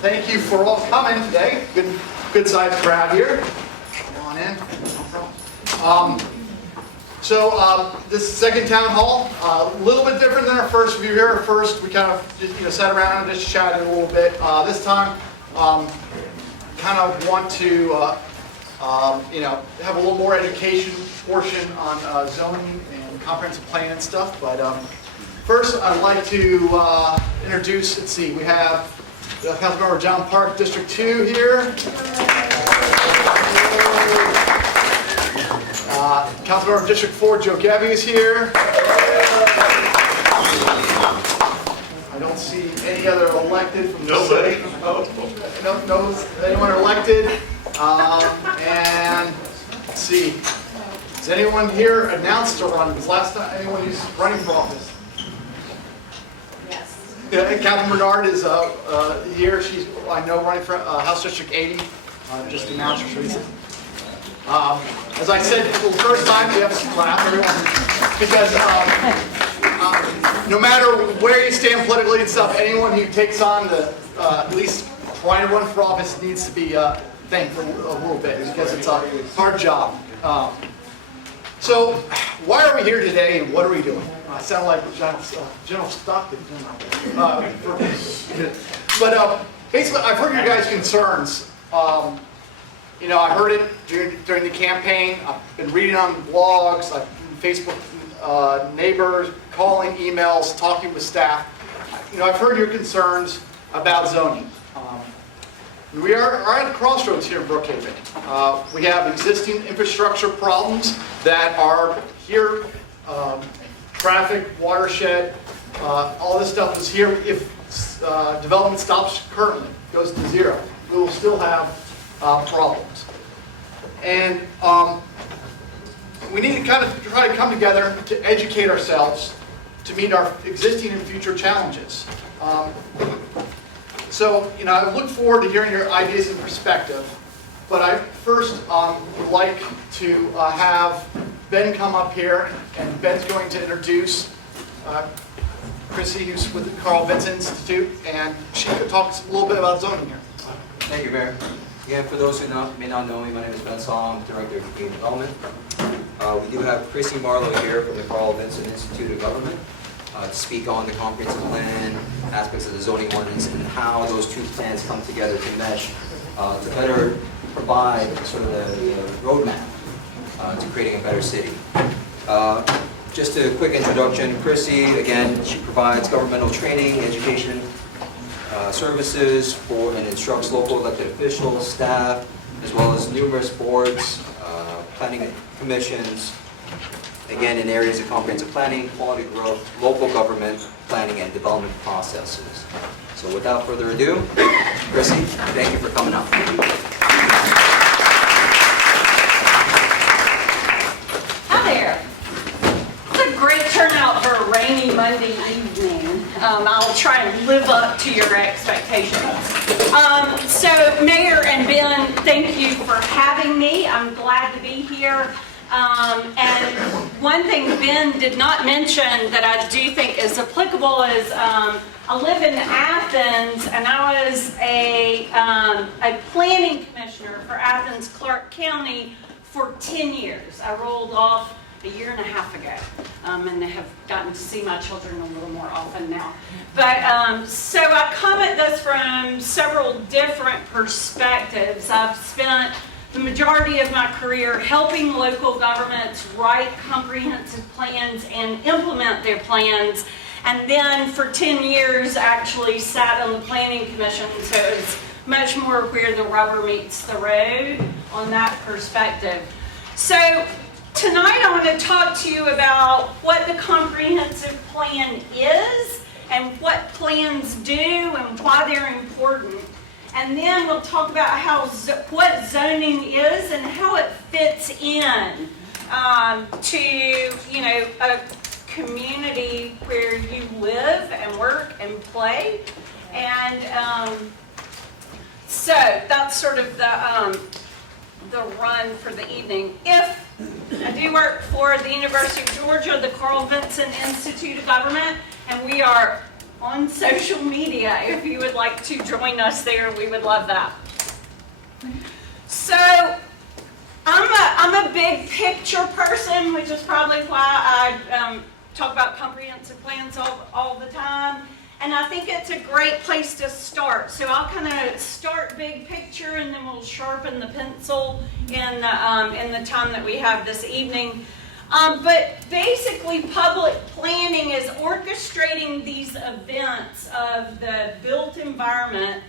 Thank you for all coming today. Good sized crowd here. Come on in. This is the second town hall. A little bit different than our first. If you were here first, we kind of just, sat around and just chatted a little bit. This time, kind of want to have a little more education portion on zoning and comprehensive plan and stuff. But first, I'd like to introduce. Let's see, we have Councilmember John Park, District 2 here. Councilmember District 4, Joe Gabby is here. I don't see any other elected from the city. No, anyone elected. And let's see, is anyone here announced or run? Was last time anyone who's running for office? Yes. Yeah, Catherine Bernard is here. She's, I know, running for House District 80. Just announced her recently. As I said, for the first time, we have some clap, everyone, because no matter where you stand politically and stuff, anyone who takes on the at least trying to run for office needs to be thanked for a little bit, because it's a hard job. So, why are we here today, and what are we doing? I sound like General Stockton. But basically, I've heard your guys' concerns. I heard it during the campaign. I've been reading on blogs, Facebook, neighbors, calling, emails, talking with staff. I've heard your concerns about zoning. We are at a crossroads here in Brookhaven. We have existing infrastructure problems that are here. Traffic, watershed, all this stuff is here. If development stops currently, goes to zero, we will still have problems. And we need to kind of try to come together to educate ourselves to meet our existing and future challenges. So, I look forward to hearing your ideas and perspective, but I first would like to have Ben come up here, and Ben's going to introduce Chrissy, who's with the Carl Vinson Institute, and she could talk a little bit about zoning here. Thank you, Mayor. Again, for those who may not know me, my name is Ben Saul, I'm Director of Community Development. We do have Chrissy Marlowe here from the Carl Vinson Institute of Government to speak on the comprehensive plan, aspects of the zoning ordinance, and how those two plans come together to mesh to better provide sort of the roadmap to creating a better city. Just a quick introduction, Chrissy, again, she provides governmental training, education, services for and instructs local elected officials, staff, as well as numerous boards, planning commissions, again in areas of comprehensive planning, quality growth, local government, planning and development processes. So without further ado, Chrissy, thank you for coming up. Hi there. It's a great turnout for a rainy Monday evening. I'll try and live up to your expectations. So Mayor and Ben, thank you for having me. I'm glad to be here. And one thing Ben did not mention that I do think is applicable is I live in Athens, and I was a planning commissioner for Athens Clark County for 10 years. I rolled off a year and a half ago, and have gotten to see my children a little more often now. But so I come at this from several different perspectives. I've spent the majority of my career helping local governments write comprehensive plans and implement their plans, and then for 10 years actually sat on the Planning Commission, so it's much more where the rubber meets the road on that perspective. So tonight I want to talk to you about what the comprehensive plan is and what plans do and why they're important. And then we'll talk about what zoning is and how it fits in to a community where you live and work and play. And so that's sort of the run for the evening. If I do work for the University of Georgia, the Carl Vinson Institute of Government, and we are on social media. If you would like to join us there, we would love that. So I'm a big picture person, which is probably why I talk about comprehensive plans all the time. And I think it's a great place to start. So I'll kind of start big picture, and then we'll sharpen the pencil in the time that we have this evening. But basically, public planning is orchestrating these events of the built environment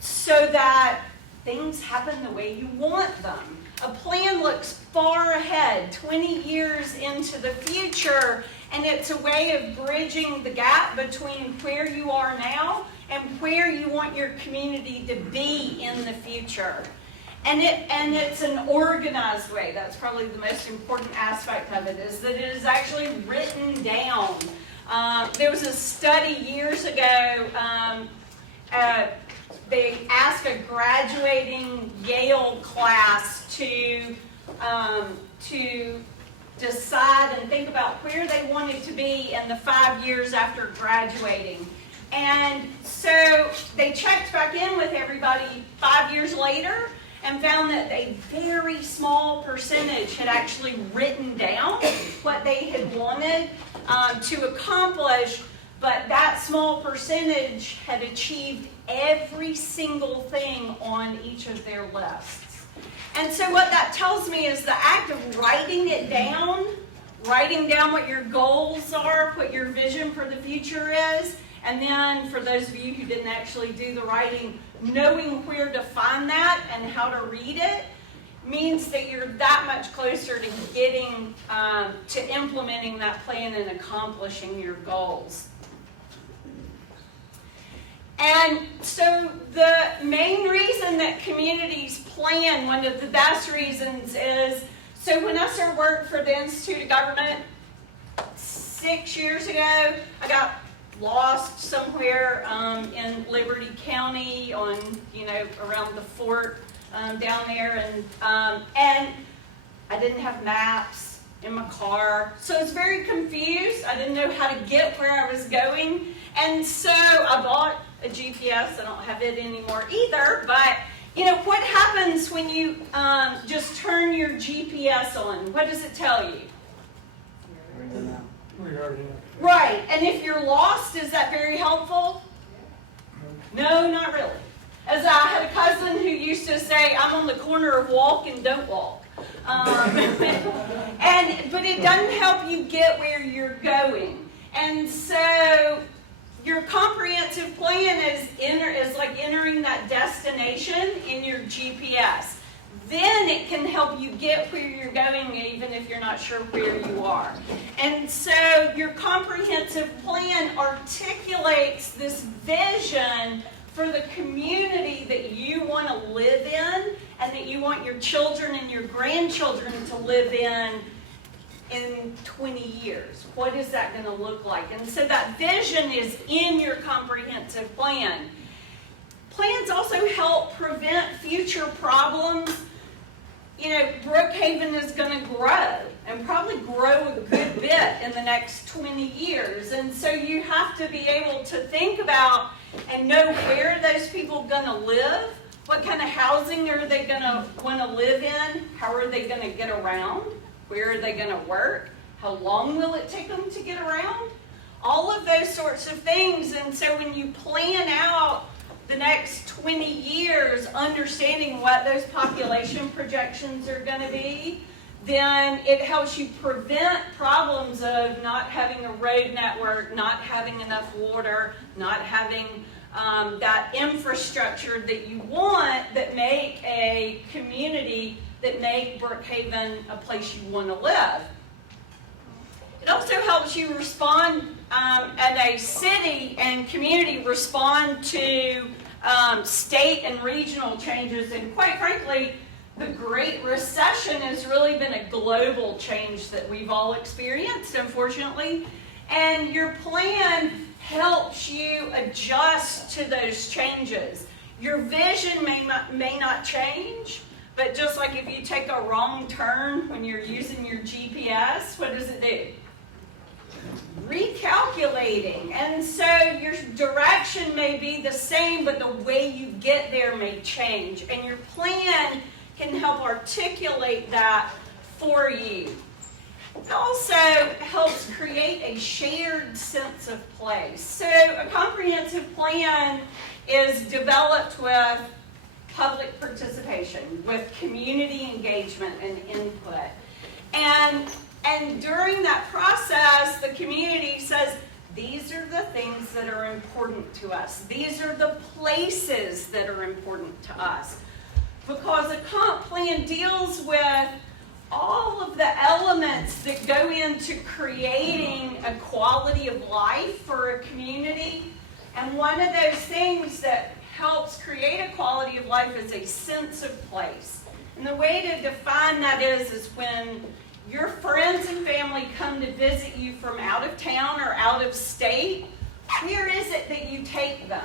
so that things happen the way you want them. A plan looks far ahead, 20 years into the future, and it's a way of bridging the gap between where you are now and where you want your community to be in the future. And it's an organized way. That's probably the most important aspect of it, is that it is actually written down. There was a study years ago. They asked a graduating Yale class to decide and think about where they wanted to be in the 5 years after graduating. And so they checked back in with everybody 5 years later and found that a very small percentage had actually written down what they had wanted to accomplish, but that small percentage had achieved every single thing on each of their lists. And so what that tells me is the act of writing it down, writing down what your goals are, what your vision for the future is, and then for those of you who didn't actually do the writing, knowing where to find that and how to read it means that you're that much closer to getting to implementing that plan and accomplishing your goals. And so the main reason that communities plan, one of the best reasons is, so when I started work for the Institute of Government 6 years ago, I got lost somewhere in Liberty County on, around the fort down there, and I didn't have maps in my car, so I was very confused. I didn't know how to get where I was going, and so I bought a GPS. I don't have it anymore either, but what happens when you just turn your GPS on? What does it tell you? Right, and if you're lost, is that very helpful? No, not really. As I had a cousin who used to say, I'm on the corner of walk and don't walk. But it doesn't help you get where you're going. And so your comprehensive plan is like entering that destination in your GPS. Then it can help you get where you're going even if you're not sure where you are. And so your comprehensive plan articulates this vision for the community that you want to live in and that you want your children and your grandchildren to live in 20 years. What is that going to look like? And so that vision is in your comprehensive plan. Plans also help prevent future problems. Brookhaven is going to grow and probably grow a good bit in the next 20 years. And so you have to be able to think about and know where are those people going to live, what kind of housing are they going to want to live in, how are they going to get around, where are they going to work, how long will it take them to get around, all of those sorts of things. And so when you plan out the next 20 years, understanding what those population projections are going to be, then it helps you prevent problems of not having a road network, not having enough water, not having that infrastructure that you want that make a community, that make Brookhaven a place you want to live. It also helps you respond, and a city and community respond to state and regional changes. And quite frankly, the Great Recession has really been a global change that we've all experienced, unfortunately. And your plan helps you adjust to those changes. Your vision may not change, but just like if you take a wrong turn when you're using your GPS, what does it do? calculating. And so your direction may be the same, but the way you get there may change. And your plan can help articulate that for you. It also helps create a shared sense of place. So a comprehensive plan is developed with public participation, with community engagement and input. And during that process, the community says, these are the things that are important to us. These are the places that are important to us. Because a comp plan deals with all of the elements that go into creating a quality of life for a community. And one of those things that helps create a quality of life is a sense of place. And the way to define that is when your friends and family come to visit you from out of town or out of state, where is it that you take them?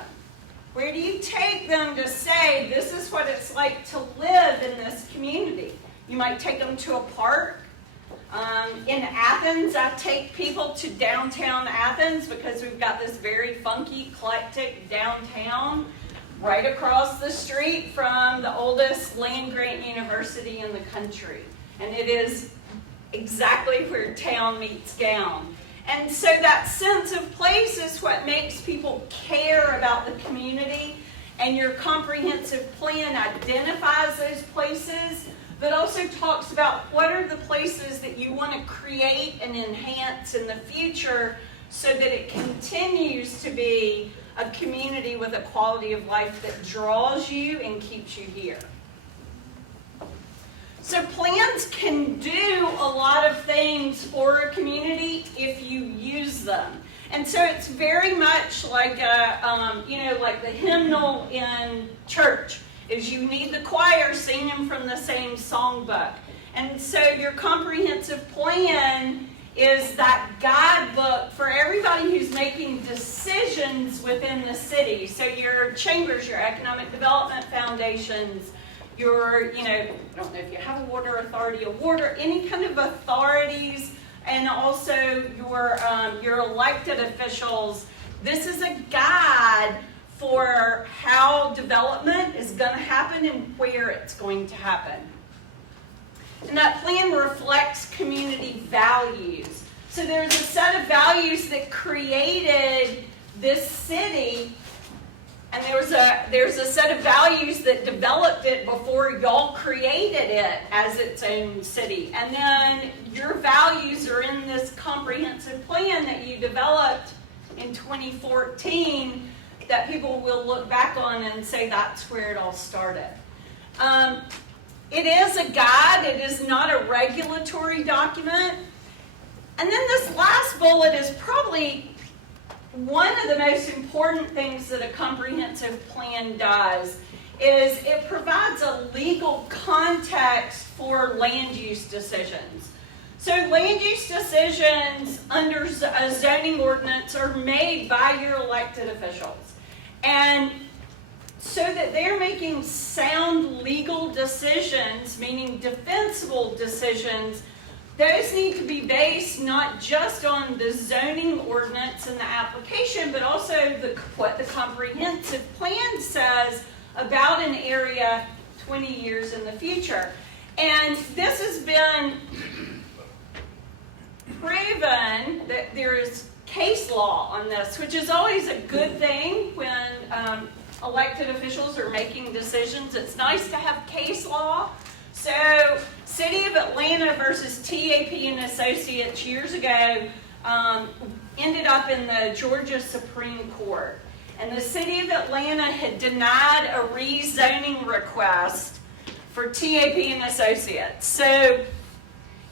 Where do you take them to say, this is what it's like to live in this community? You might take them to a park. In Athens, I take people to downtown Athens because we've got this very funky, eclectic downtown right across the street from the oldest land-grant university in the country. And it is exactly where town meets gown. And so that sense of place is what makes people care about the community. And your comprehensive plan identifies those places, but also talks about what are the places that you want to create and enhance in the future so that it continues to be a community with a quality of life that draws you and keeps you here. So plans can do a lot of things for a community if you use them. And so it's very much like like the hymnal in church. Is you need the choir singing from the same songbook. And so your comprehensive plan is that guidebook for everybody who's making decisions within the city. So your chambers, your economic development foundations, your, I don't know if you have a water authority, any kind of authorities, and also your elected officials. This is a guide for how development is going to happen and where it's going to happen. And that plan reflects community values. So there's a set of values that created this city, and there's a set of values that developed it before y'all created it as its own city. And then your values are in this comprehensive plan that you developed in 2014 that people will look back on and say that's where it all started. It is a guide. It is not a regulatory document. And then this last bullet is probably one of the most important things that a comprehensive plan does is it provides a legal context for land use decisions. So land use decisions under a zoning ordinance are made by your elected officials. And so that they're making sound legal decisions, meaning defensible decisions, those need to be based not just on the zoning ordinance and the application, but also what the comprehensive plan says about an area 20 years in the future. And this has been proven that there is case law on this, which is always a good thing when elected officials are making decisions. It's nice to have case law. So, City of Atlanta versus TAP and Associates years ago ended up in the Georgia Supreme Court. And the City of Atlanta had denied a rezoning request for TAP and Associates. So,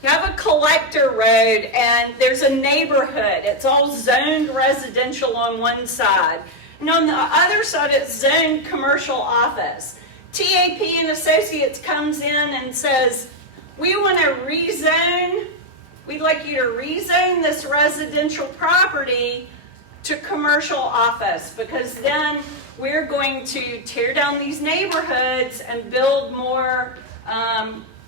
you have a collector road and there's a neighborhood. It's all zoned residential on one side. And on the other side, it's zoned commercial office. TAP and Associates comes in and says, we want to rezone, we'd like you to rezone this residential property to commercial office because then we're going to tear down these neighborhoods and build more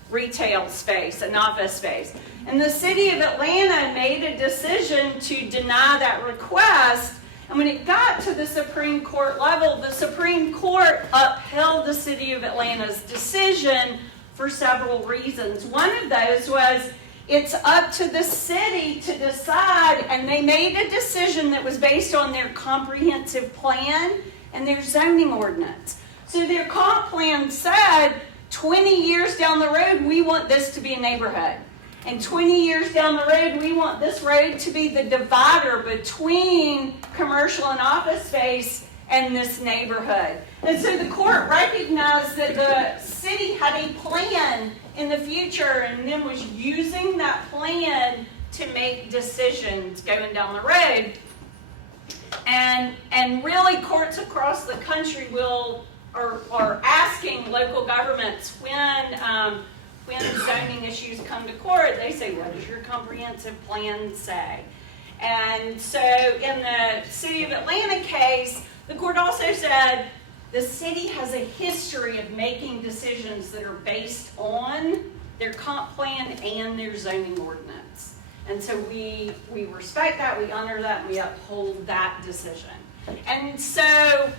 retail space, an office space. And the city of Atlanta made a decision to deny that request. And when it got to the Supreme Court level, the Supreme Court upheld the city of Atlanta's decision for several reasons. One of those was it's up to the city to decide, and they made a decision that was based on their comprehensive plan and their zoning ordinance. So their comp plan said 20 years down the road, we want this to be a neighborhood. And 20 years down the road, we want this road to be the divider between commercial and office space and this neighborhood. And so the court recognized that the city had a plan in the future and then was using that plan to make decisions going down the road. And really courts across the country are asking local governments when zoning issues come to court, they say, what does your comprehensive plan say? And so in the City of Atlanta case, the court also said the city has a history of making decisions that are based on their comp plan and their zoning ordinance. And so we respect that, we honor that, and we uphold that decision. And so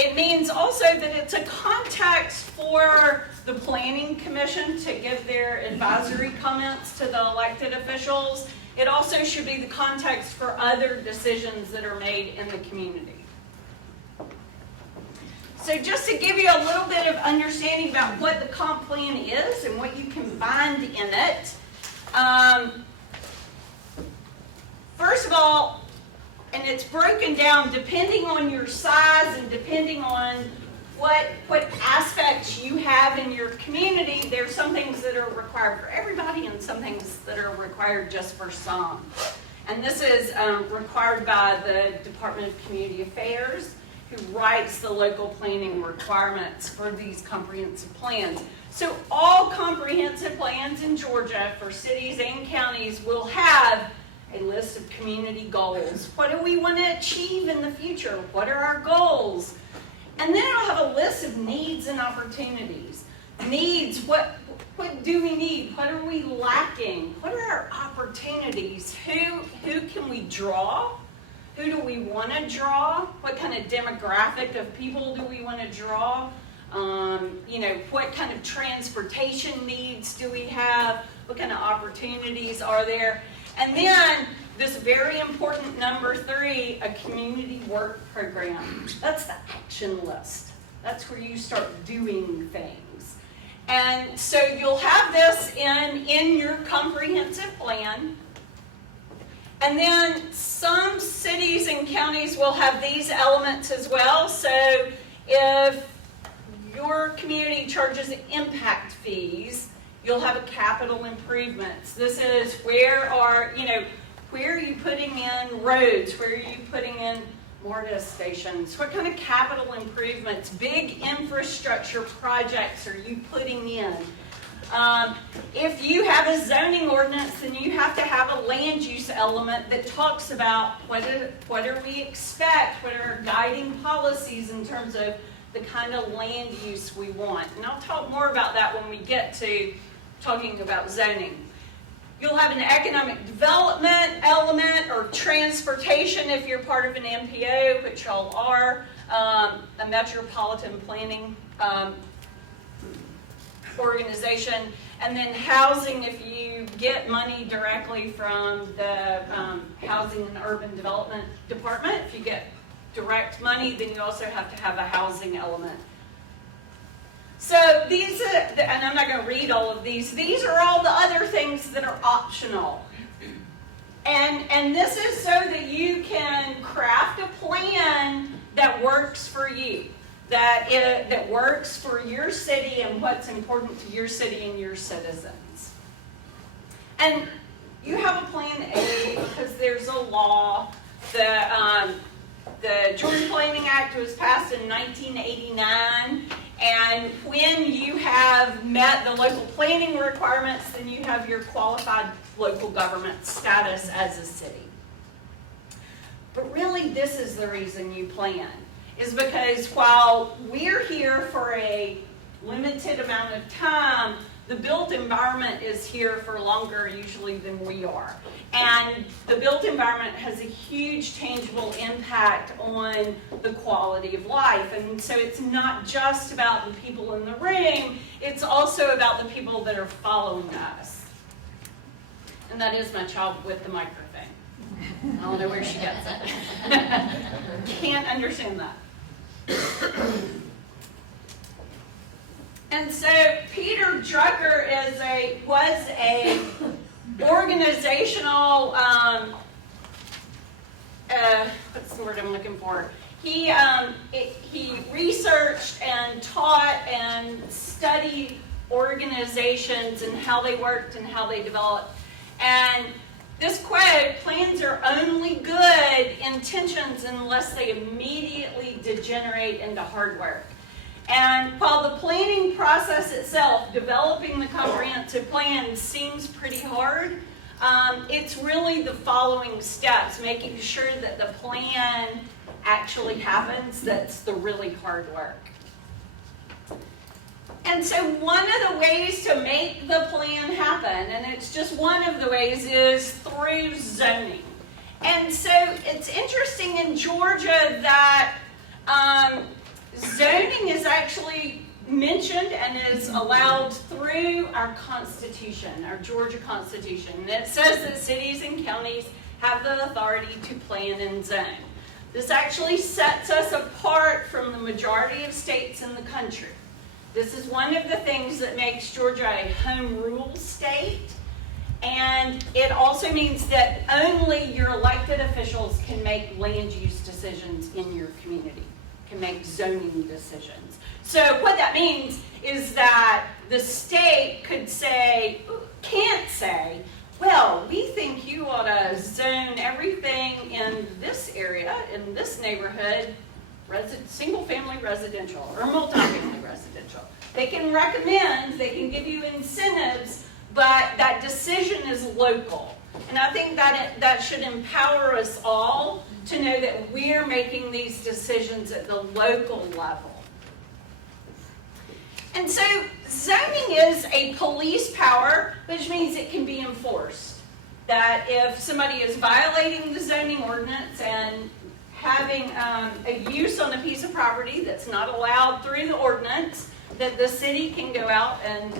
it means also that it's a context for the Planning Commission to give their advisory comments to the elected officials. It also should be the context for other decisions that are made in the community. So just to give you a little bit of understanding about what the comp plan is and what you can find in it. First of all, and it's broken down depending on your size and depending on what aspects you have in your community. There's some things that are required for everybody and some things that are required just for some. And this is required by the Department of Community Affairs, who writes the local planning requirements for these comprehensive plans. So all comprehensive plans in Georgia for cities and counties will have a list of community goals. What do we want to achieve in the future? What are our goals? And then it'll have a list of needs and opportunities. Needs, what do we need? What are we lacking? What are our opportunities? Who can we draw? Who do we want to draw? What kind of demographic of people do we want to draw? What kind of transportation needs do we have? What kind of opportunities are there? And then this very important number 3, a community work program. That's the action list. That's where you start doing things. And so you'll have this in your comprehensive plan. And then some cities and counties will have these elements as well. So if your community charges impact fees, you'll have a capital improvements. This is where are you putting in roads? Where are you putting in mortise stations? What kind of capital improvements, big infrastructure projects are you putting in? If you have a zoning ordinance, then you have to have a land use element that talks about what do we expect, what are our guiding policies in terms of the kind of land use we want. And I'll talk more about that when we get to talking about zoning. You'll have an economic development element or transportation if you're part of an MPO, which y'all are, a metropolitan planning organization, and then housing if you get money directly from the Housing and Urban Development Department. If you get direct money, then you also have to have a housing element. So these are, and I'm not going to read all of these are all the other things that are optional. And this is so that you can craft a plan that works for you, that works for your city and what's important to your city and your citizens. And you have a plan A because there's a law. The Georgia Planning Act was passed in 1989, and when you have met the local planning requirements, then you have your qualified local government status as a city. But really, this is the reason you plan, is because while we're here for a limited amount of time, the built environment is here for longer usually than we are. And the built environment has a huge tangible impact on the quality of life. And so it's not just about the people in the room, it's also about the people that are following us. And that is my child with the microphone. I don't know where she gets it. Can't understand that. And so Peter Drucker was a organizational, what's the word I'm looking for? He researched and taught and studied organizations and how they worked and how they developed. And this quote, plans are only good intentions unless they immediately degenerate into hard work. And while the planning process itself, developing the comprehensive plan, seems pretty hard, it's really the following steps, making sure that the plan actually happens, that's the really hard work. And so one of the ways to make the plan happen, and it's just one of the ways, is through zoning. And so it's interesting in Georgia that zoning is actually mentioned and is allowed through our Constitution, our Georgia Constitution. And it says that cities and counties have the authority to plan and zone. This actually sets us apart from the majority of states in the country. This is one of the things that makes Georgia a home rule state. And it also means that only your elected officials can make land use decisions in your community, can make zoning decisions. So what that means is that the state can't say, well, we think you ought to zone everything in this area, in this neighborhood, single-family residential or multi-family residential. They can recommend, they can give you incentives, but that decision is local. And I think that should empower us all to know that we're making these decisions at the local level. And so zoning is a police power, which means it can be enforced. That if somebody is violating the zoning ordinance and having a use on a piece of property that's not allowed through the ordinance, that the city can go out and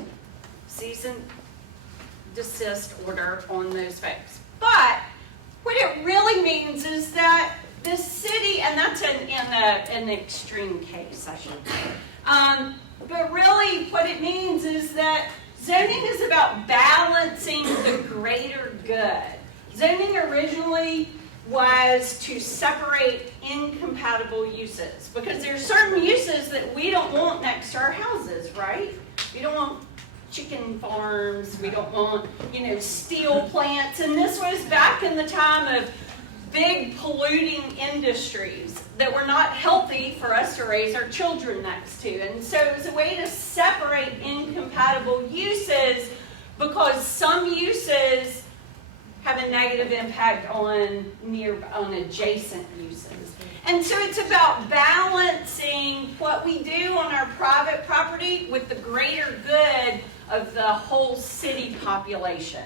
cease and desist order on those folks. But what it really means is that the city, and that's an extreme case, I should say, but really what it means is that zoning is about balancing the greater good. Zoning originally was to separate incompatible uses, because there are certain uses that we don't want next to our houses, right? We don't want chicken farms, we don't want, steel plants, and this was back in the time of big polluting industries that were not healthy for us to raise our children next to. And so it was a way to separate incompatible uses, because some uses have a negative impact on adjacent uses. And so it's about balancing what we do on our private property with the greater good of the whole city population.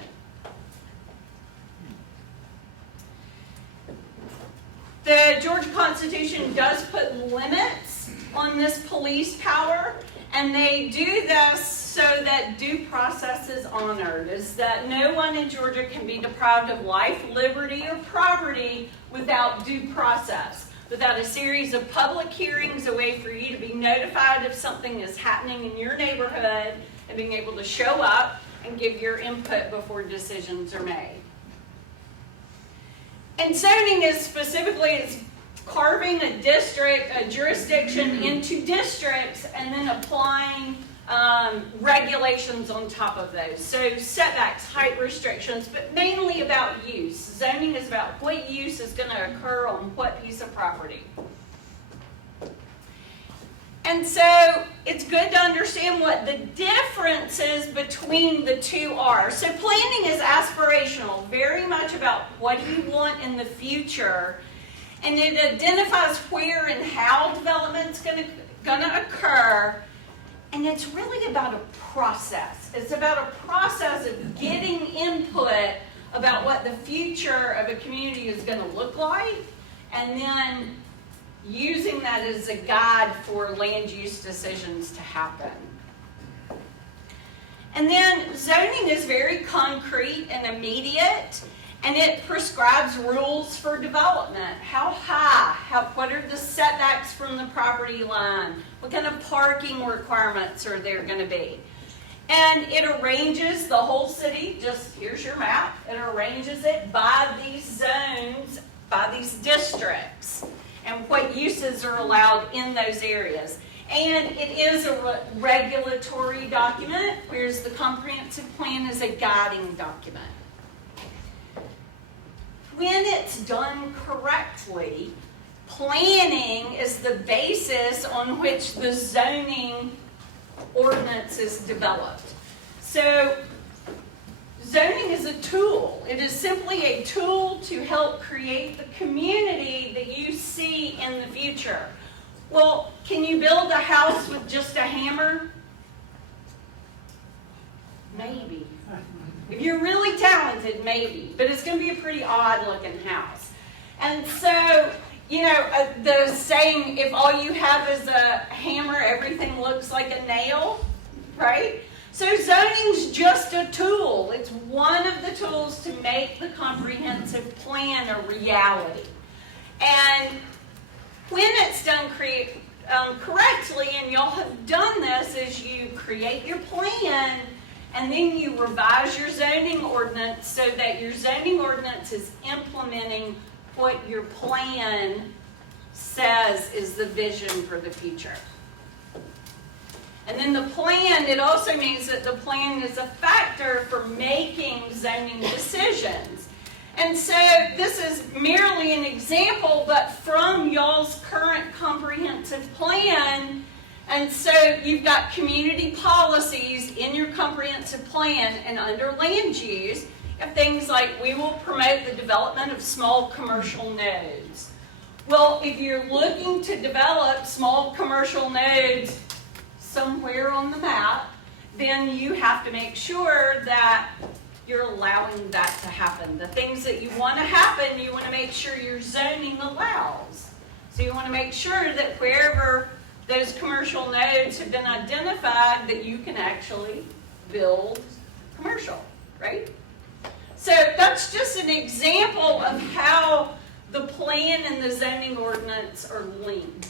The Georgia Constitution does put limits on this police power, and they do this so that due process is honored, is that no one in Georgia can be deprived of life, liberty, or property without due process, without a series of public hearings, a way for you to be notified if something is happening in your neighborhood, and being able to show up and give your input before decisions are made. And zoning is specifically carving a district, a jurisdiction into districts, and then applying regulations on top of those. So setbacks, height restrictions, but mainly about use. Zoning is about what use is going to occur on what piece of property. And so it's good to understand what the differences between the two are. So planning is aspirational, very much about what do you want in the future, and it identifies where and how development's going to occur, And it's really about a process. It's about a process of getting input about what the future of a community is going to look like, and then using that as a guide for land use decisions to happen. And then zoning is very concrete and immediate, and it prescribes rules for development. How high? What are the setbacks from the property line? What kind of parking requirements are there going to be? And it arranges the whole city, just here's your map, it arranges it by these zones, by these districts, and what uses are allowed in those areas. And it is a regulatory document, whereas the comprehensive plan is a guiding document. When it's done correctly, planning is the basis on which the zoning ordinance is developed. So zoning is a tool. It is simply a tool to help create the community that you see in the future. Well, can you build a house with just a hammer? Maybe. If you're really talented, maybe. But it's going to be a pretty odd looking house. And so, the saying, if all you have is a hammer, everything looks like a nail, right? So zoning's just a tool. It's one of the tools to make the comprehensive plan a reality. And when it's done correctly, and y'all have done this, is you create your plan, and then you revise your zoning ordinance so that your zoning ordinance is implementing what your plan says is the vision for the future. And then the plan, it also means that the plan is a factor for making zoning decisions. And so this is merely an example, but from y'all's current comprehensive plan. And so you've got community policies in your comprehensive plan, and under land use, you have things like, we will promote the development of small commercial nodes. Well, if you're looking to develop small commercial nodes somewhere on the map, then you have to make sure that you're allowing that to happen. The things that you want to happen, you want to make sure your zoning allows. So you want to make sure that wherever those commercial nodes have been identified, that you can actually build commercial, right? So that's just an example of how the plan and the zoning ordinance are linked.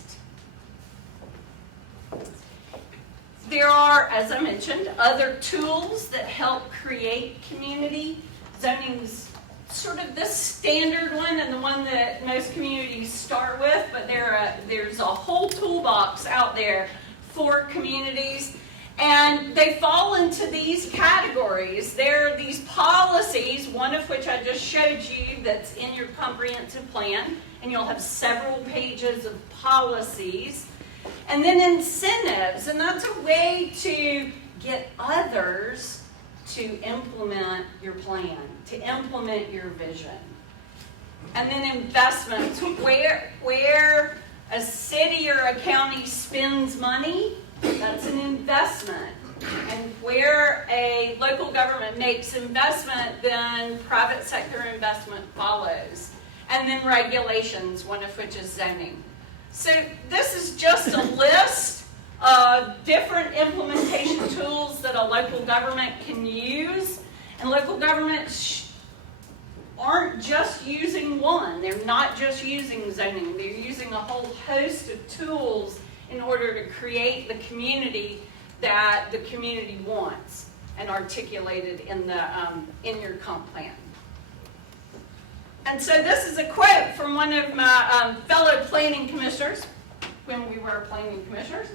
There are, as I mentioned, other tools that help create community. Zoning's sort of the standard one and the one that most communities start with, but there's a whole toolbox out there for communities, and they fall into these categories. There are these policies, one of which I just showed you that's in your comprehensive plan, and you'll have several pages of policies. And then incentives, and that's a way to get others to implement your plan, to implement your vision. And then investments, where a city or a county spends money, that's an investment. And where a local government makes investment, then private sector investment follows. And then regulations, one of which is zoning. So this is just a list of different implementation tools that a local government can use. And local governments aren't just using one. They're not just using zoning. They're using a whole host of tools in order to create the community that the community wants and articulated in your comp plan. And so this is a quote from one of my fellow planning commissioners, when we were planning commissioners.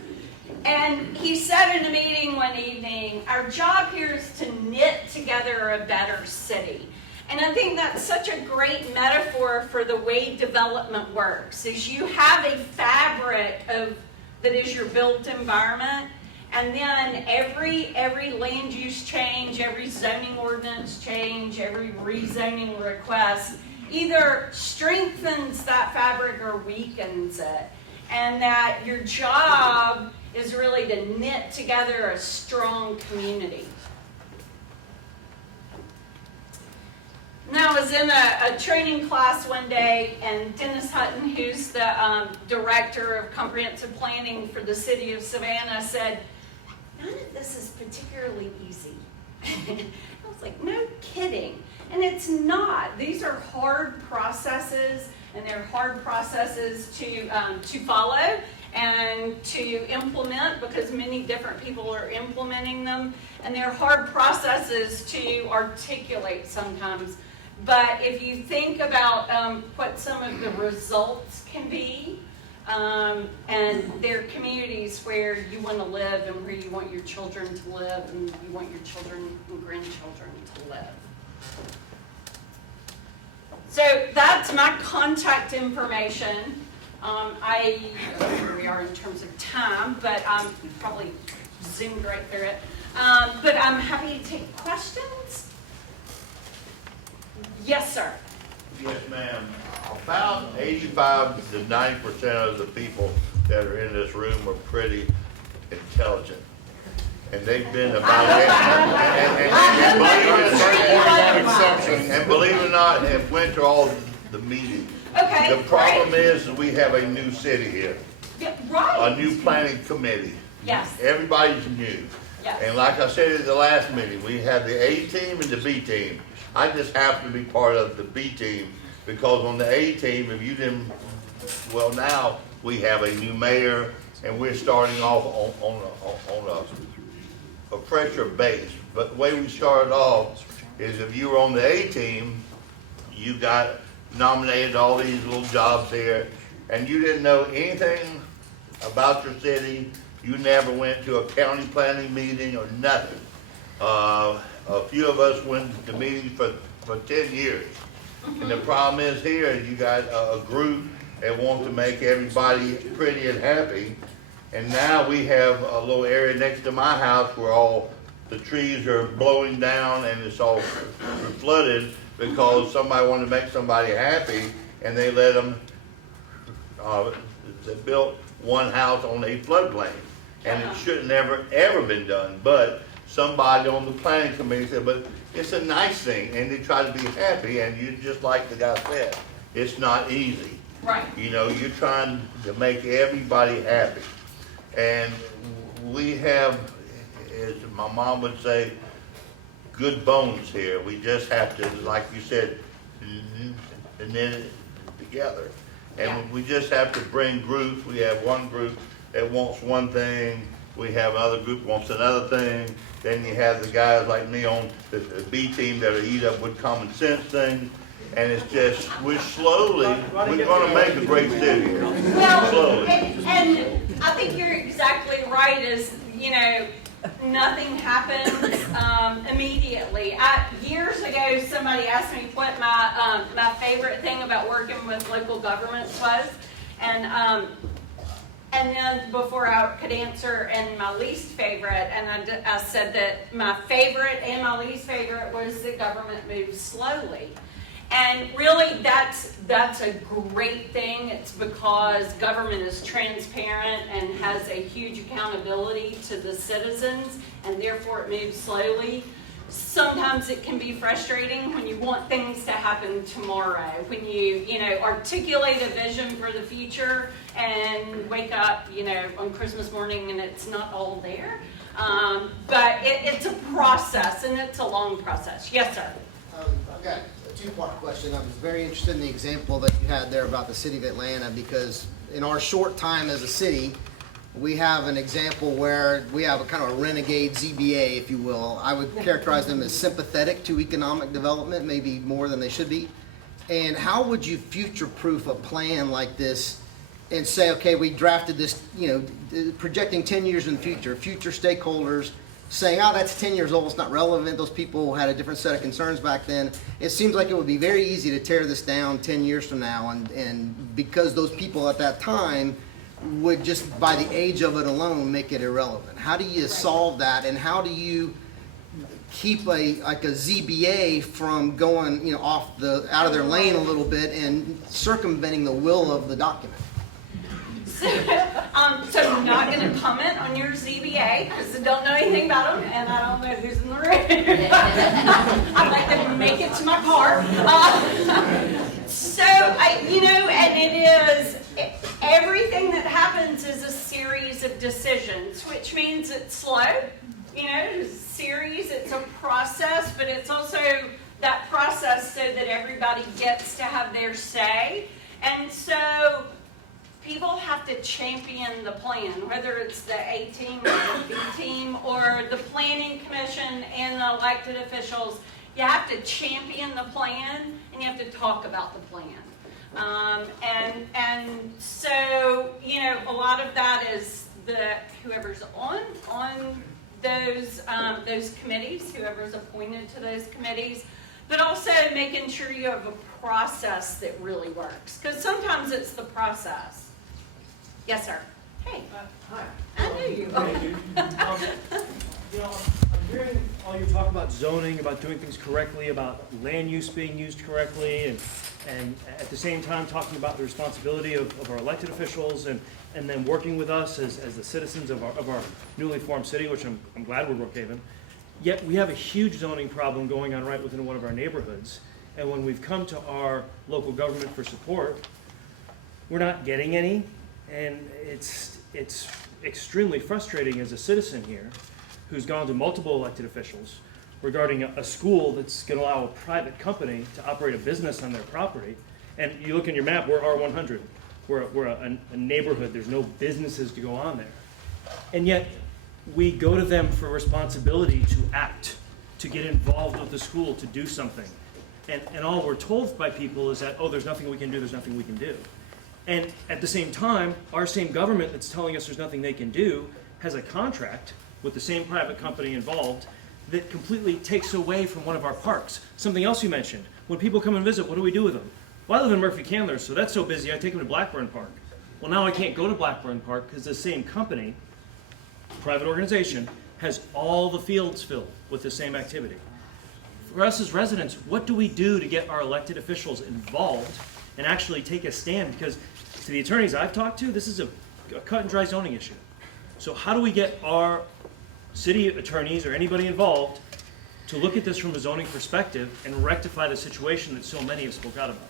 And he said in a meeting one evening, our job here is to knit together a better city. And I think that's such a great metaphor for the way development works, is you have a fabric that is your built environment, and then every land use change, every zoning ordinance change, every rezoning request either strengthens that fabric or weakens it. And that your job is really to knit together a strong community. Now, I was in a training class one day, and Dennis Hutton, who's the Director of Comprehensive Planning for the City of Savannah, said, "None of this is particularly easy." I was like, no kidding. And it's not. These are hard processes, and they're hard processes to follow and to implement, because many different people are implementing them. And they're hard processes to articulate sometimes. But if you think about what some of the results can be, and they're communities where you want to live and where you want your children to live and you want your children and grandchildren to live. So that's my contact information. I don't know where we are in terms of time, but I'm probably zoomed right through it. But I'm happy to take questions. Yes, sir. Yes, ma'am. About 85 to 90% of the people that are in this room are pretty intelligent. And they've been about it. And believe it or not, have went to all the meetings. Okay. The problem is we have a new city here, Yeah, right. a new planning committee. Yes. Everybody's new. Yes. And like I said at the last meeting, we have the A team and the B team. I just happen to be part of the B team, because on the A team, if you didn't, well, now we have a new mayor, and we're starting off on a fresher base. But the way we started off is, if you were on the A team, you got nominated all these little jobs here, and you didn't know anything about your city. You never went to a county planning meeting or nothing. A few of us went to meetings for 10 years. And the problem is here, you got a group that wants to make everybody pretty and happy. And now we have a little area next to my house where all the trees are blowing down and it's all flooded because somebody wanted to make somebody happy, and they let them, they built one house on a floodplain. And it should have never, ever been done. But somebody on the planning committee said, but it's a nice thing, and they try to be happy, and you, just like the guy said, it's not easy. Right. You know, you're trying to make everybody happy. And we have, as my mom would say, good bones here. We just have to, like you said, knit it together. And we just have to bring groups. We have one group that wants one thing. We have another group wants another thing. Then you have the guys like me on the B team that are eat up with common sense things. And it's just, we're going to make a great city here. Well, Slowly. and I think you're exactly right, is, you know, nothing happens immediately. Years ago, somebody asked me what my favorite thing about working with local governments was. And then before I could answer, and my least favorite, and I said that my favorite and my least favorite was that government moves slowly. And really, that's a great thing. It's because government is transparent and has a huge accountability to the citizens, and therefore it moves slowly. Sometimes it can be frustrating when you want things to happen tomorrow, when you articulate a vision for the future and wake up, on Christmas morning and it's not all there. But it's a process, and it's a long process. Yes, sir. I've got a two-part question. I was very interested in the example that you had there about the city of Atlanta, because in our short time as a city, we have an example where we have a kind of a renegade ZBA, if you will. I would characterize them as sympathetic to economic development, maybe more than they should be. And how would you future-proof a plan like this and say, okay, we drafted this, projecting 10 years in the future stakeholders saying, oh, that's 10 years old, it's not relevant, those people had a different set of concerns back then. It seems like it would be very easy to tear this down 10 years from now, and because those people at that time would just, by the age of it alone, make it irrelevant. How do you solve that, and how do you keep a ZBA from going, out of their lane a little bit and circumventing the will of the document? So I'm not going to comment on your ZBA because I don't know anything about them and I don't know who's in the room. I'd like to make it to my car. And it is, everything that happens is a series of decisions, which means it's slow. It's a series, it's a process, but it's also that process so that everybody gets to have their say. And so people have to champion the plan, whether it's the A team or the B team or the planning commission and the elected officials. You have to champion the plan and you have to talk about the plan. And so, a lot of that is whoever's on those committees, whoever's appointed to those committees, but also making sure you have a process that really works. Because sometimes it's the process. Yes, sir. Hey. Hi. I knew you. Thank you. I'm hearing all your talk about zoning, about doing things correctly, about land use being used correctly, and at the same time talking about the responsibility of our elected officials and then working with us as the citizens of our newly formed city, which I'm glad we're Brookhaven. Yet we have a huge zoning problem going on right within one of our neighborhoods. And when we've come to our local government for support, we're not getting any. And it's extremely frustrating as a citizen here who's gone to multiple elected officials regarding a school that's going to allow a private company to operate a business on their property. And you look in your map, we're R100. We're a neighborhood. There's no businesses to go on there. And yet we go to them for responsibility to act, to get involved with the school, to do something. And all we're told by people is that, oh, there's nothing we can do, there's nothing we can do. And at the same time, our same government that's telling us there's nothing they can do has a contract with the same private company involved that completely takes away from one of our parks. Something else you mentioned, when people come and visit, what do we do with them? Well, I live in Murphy Candler, so that's so busy, I take them to Blackburn Park. Well, now I can't go to Blackburn Park because the same company, private organization, has all the fields filled with the same activity. For us as residents, what do we do to get our elected officials involved and actually take a stand? Because to the attorneys I've talked to, this is a cut and dry zoning issue. So how do we get our city attorneys or anybody involved to look at this from a zoning perspective and rectify the situation that so many have spoke out about?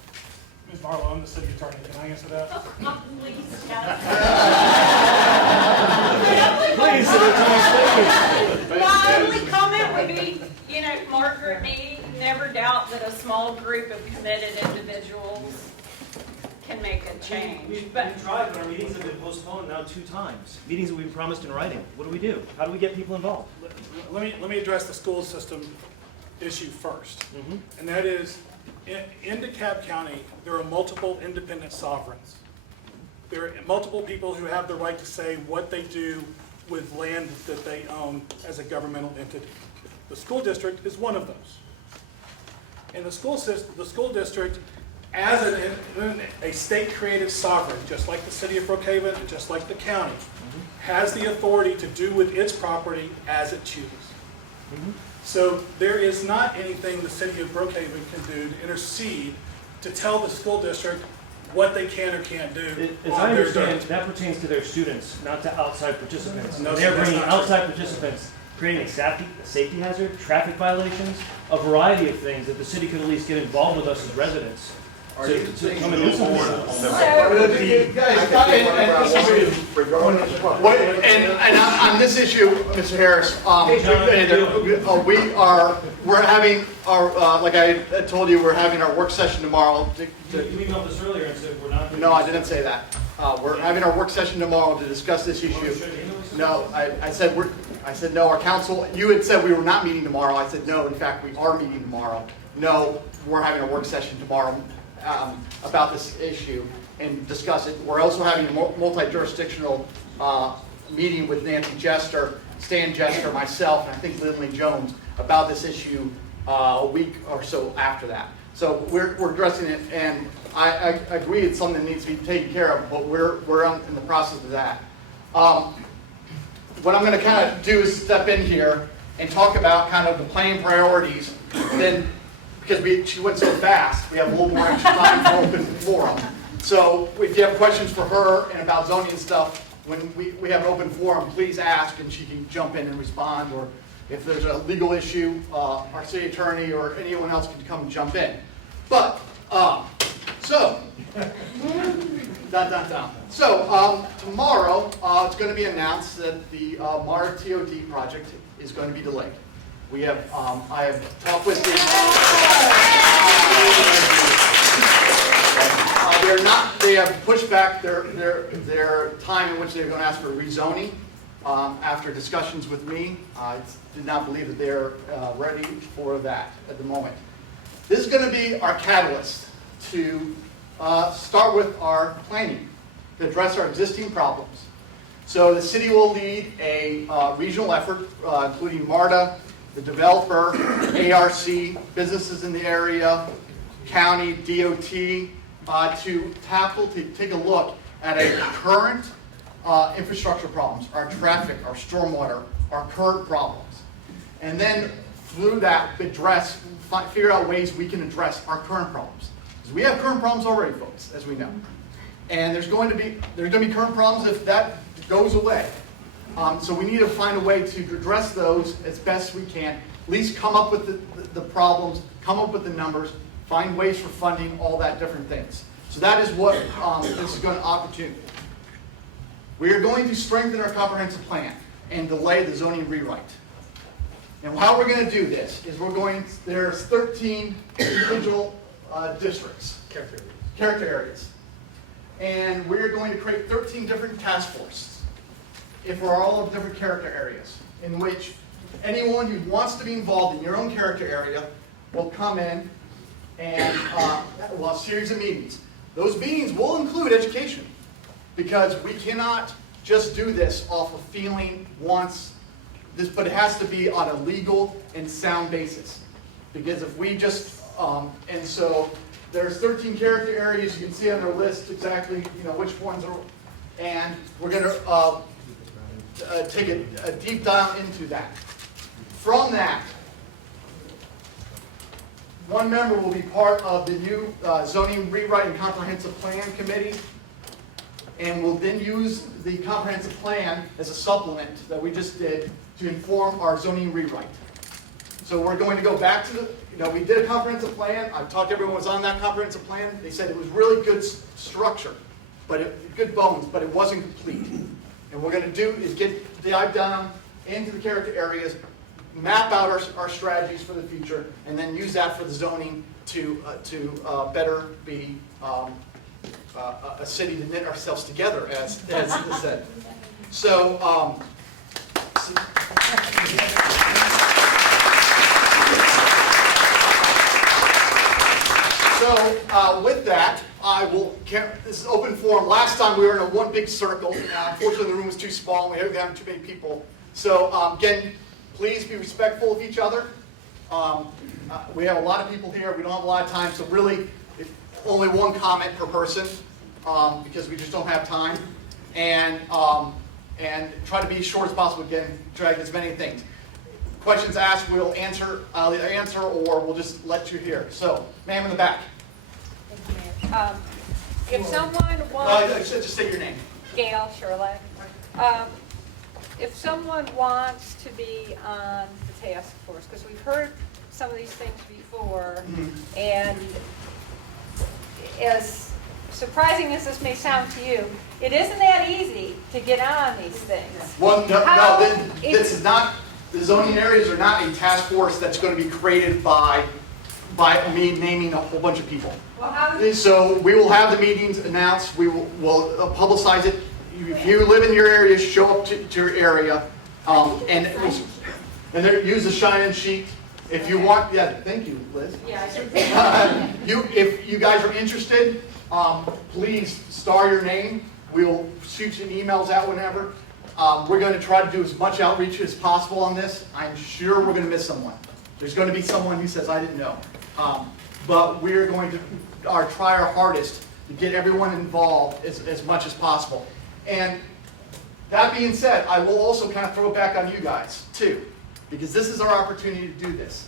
Ms. Marlowe, I'm the city attorney. Can I answer that? Please, yes. Please, My only comment would be, Margaret Mead, never doubt that a small group of committed individuals can make a change. We've tried, but our meetings have been postponed now 2 times. Meetings that we've promised in writing. What do we do? How do we get people involved? Let me address the school system issue first. And that is, in DeKalb County, there are multiple independent sovereigns. There are multiple people who have the right to say what they do with land that they own as a governmental entity. The school district is one of those. And the school district, as a state-created sovereign, just like the city of Brookhaven and just like the county, has the authority to do with its property as it chooses. So there is not anything the city of Brookhaven can do to intercede to tell the school district what they can or can't do. As I understand, that pertains to their students, not to outside participants. No, They're that's bringing not true. outside participants, creating a safety hazard, traffic violations, a variety of things that the city could at least get involved with us as residents. To come and do something. And on this issue, Mr. Harris, we're having our, like I told you, we're having our work session tomorrow. You emailed us earlier and said we're not. No, I didn't say that. We're having our work session tomorrow to discuss this issue. No, I said no, our council, you had said we were not meeting tomorrow. I said no, in fact, we are meeting tomorrow. No, we're having a work session tomorrow about this issue and discuss it. We're also having a multi-jurisdictional meeting with Nancy Jester, Stan Jester, myself, and I think Lindley Jones about this issue a week or so after that. So we're addressing it, and I agree it's something that needs to be taken care of, but we're in the process of that. What I'm going to kind of do is step in here and talk about kind of the planning priorities. Then, because she went so fast, we have a little more extra time for open forum. So if you have questions for her and about zoning and stuff, when we have an open forum, please ask and she can jump in and respond. Or if there's a legal issue, our city attorney or anyone else can come and jump in. But, so, tomorrow it's going to be announced that the MAR TOD project is going to be delayed. We have, I have talked with they have pushed back their time in which they're going to ask for rezoning. After discussions with me, I did not believe that they're ready for that at the moment. This is going to be our catalyst to start with our planning to address our existing problems. So the city will lead a regional effort, including MARTA, the developer, ARC, businesses in the area, county, DOT, to take a look at our current infrastructure problems, our traffic, our stormwater, our current problems. And then through that, figure out ways we can address our current problems. Because we have current problems already, folks, as we know. And there's going to be current problems if that goes away. So we need to find a way to address those as best we can, at least come up with the problems, come up with the numbers, find ways for funding, all that different things. So that is what this is going to opportunity. We are going to strengthen our comprehensive plan and delay the zoning rewrite. And how we're going to do this is there's 13 individual districts, character areas. And we're going to create 13 different task forces for all of different character areas, in which anyone who wants to be involved in your own character area will come in and we'll have a series of meetings. Those meetings will include education, because we cannot just do this off of feeling once, but it has to be on a legal and sound basis. Because if we just, and so there's 13 character areas, you can see on our list exactly which ones are, and we're going to take a deep dive into that. From that, one member will be part of the new zoning rewrite and comprehensive plan committee, and will then use the comprehensive plan as a supplement that we just did to inform our zoning rewrite. So we're going to go back to we did a comprehensive plan. I've talked to everyone who was on that comprehensive plan. They said it was really good structure, good bones, but it wasn't complete. And what we're going to do is dive down into the character areas, map out our strategies for the future, and then use that for the zoning to better be a city to knit ourselves together, as is said. So, with that, this is open forum. Last time we were in one big circle. Unfortunately, the room was too small, and we didn't have too many people. So, again, please be respectful of each other. We have a lot of people here. We don't have a lot of time, so really, only one comment per person, because we just don't have time. And try to be as short as possible. Again, drag as many things. Questions asked, we'll answer. I'll either answer or we'll just let you hear. So, ma'am in the back. Thank you, Mayor. If someone wants... Just say your name. Gail Sherlock. If someone wants to be on the task force, because we've heard some of these things before, and as surprising as this may sound to you, it isn't that easy to get on these things. Well, this is not, the zoning areas are not a task force that's going to be created by me naming a whole bunch of people. Well, so we will have the meetings announced, we'll publicize it. If you live in your area, show up to your area, and then use the shine-in sheet. If you want, thank you, Liz. Yeah, if you guys are interested, please star your name. We'll shoot you emails out whenever. We're going to try to do as much outreach as possible on this. I'm sure we're going to miss someone. There's going to be someone who says, I didn't know. But we're going to try our hardest to get everyone involved as much as possible. And that being said, I will also kind of throw it back on you guys, too. Because this is our opportunity to do this.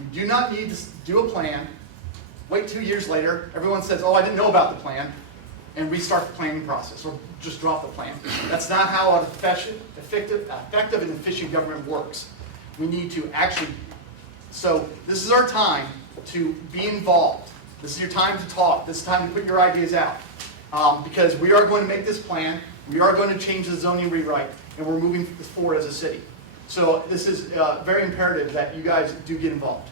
We do not need to do a plan, wait 2 years later, everyone says, oh, I didn't know about the plan. and restart the planning process, or just drop the plan. That's not how an effective and efficient government works. We need to actually, so this is our time to be involved. This is your time to talk. This is time to put your ideas out. Because we are going to make this plan, we are going to change the zoning rewrite, and we're moving this forward as a city. So this is very imperative that you guys do get involved.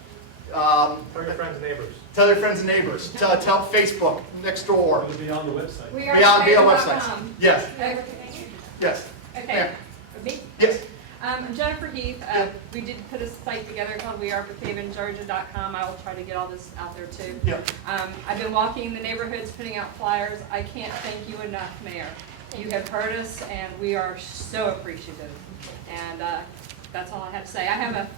Tell your friends and neighbors. Tell your friends and neighbors. Tell Facebook, next door. It'll be on the website. We are Beyond Tomato.com. websites. Yes, yes. Okay, Yeah. me? Yes. I'm Jennifer Heath. We did put a site together called wearebrookhavengeorgia.com. I will try to get all this out there too. Yeah. I've been walking the neighborhoods, putting out flyers. I can't thank you enough, Mayor. You have heard us, and we are so appreciative. And that's all I have to say. I have a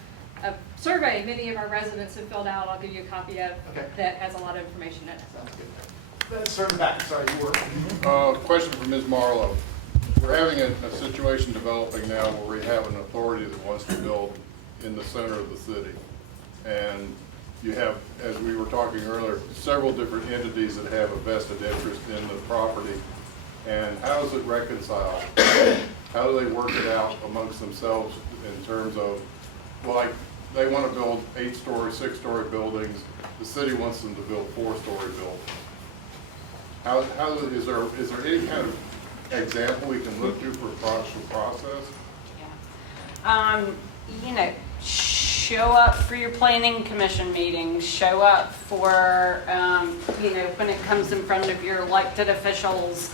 survey many of our residents have filled out. I'll give you a copy of Okay. that has a lot of information in it. Sounds good. Sir in the back, sorry, you were. Question for Ms. Marlowe. We're having a situation developing now where we have an authority that wants to build in the center of the city. And you have, as we were talking earlier, several different entities that have a vested interest in the property. And how does it reconcile? How do they work it out amongst themselves in terms of, well, like, they want to build 8-story, 6-story buildings. The city wants them to build 4-story buildings. Is there any kind of example we can look to for a process? You know, show up for your planning commission meetings, show up for, you know, when it comes in front of your elected officials,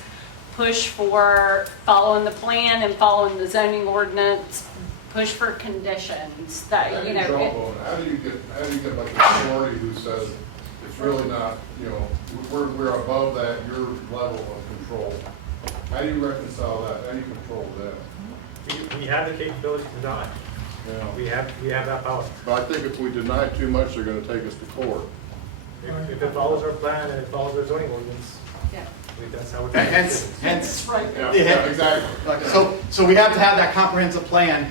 push for following the plan and following the zoning ordinance, push for conditions that, you know. How do you get like an authority who says it's really not, you know, we're above that, your level of control? How do you reconcile that? How do you control that? We have the capability to deny. Yeah. We have that power. But I think if we deny too much, they're gonna take us to court. If it follows our plan and it follows our zoning ordinance, Yeah. that's how it's. Hence, right. Yeah, exactly. So we have to have that comprehensive plan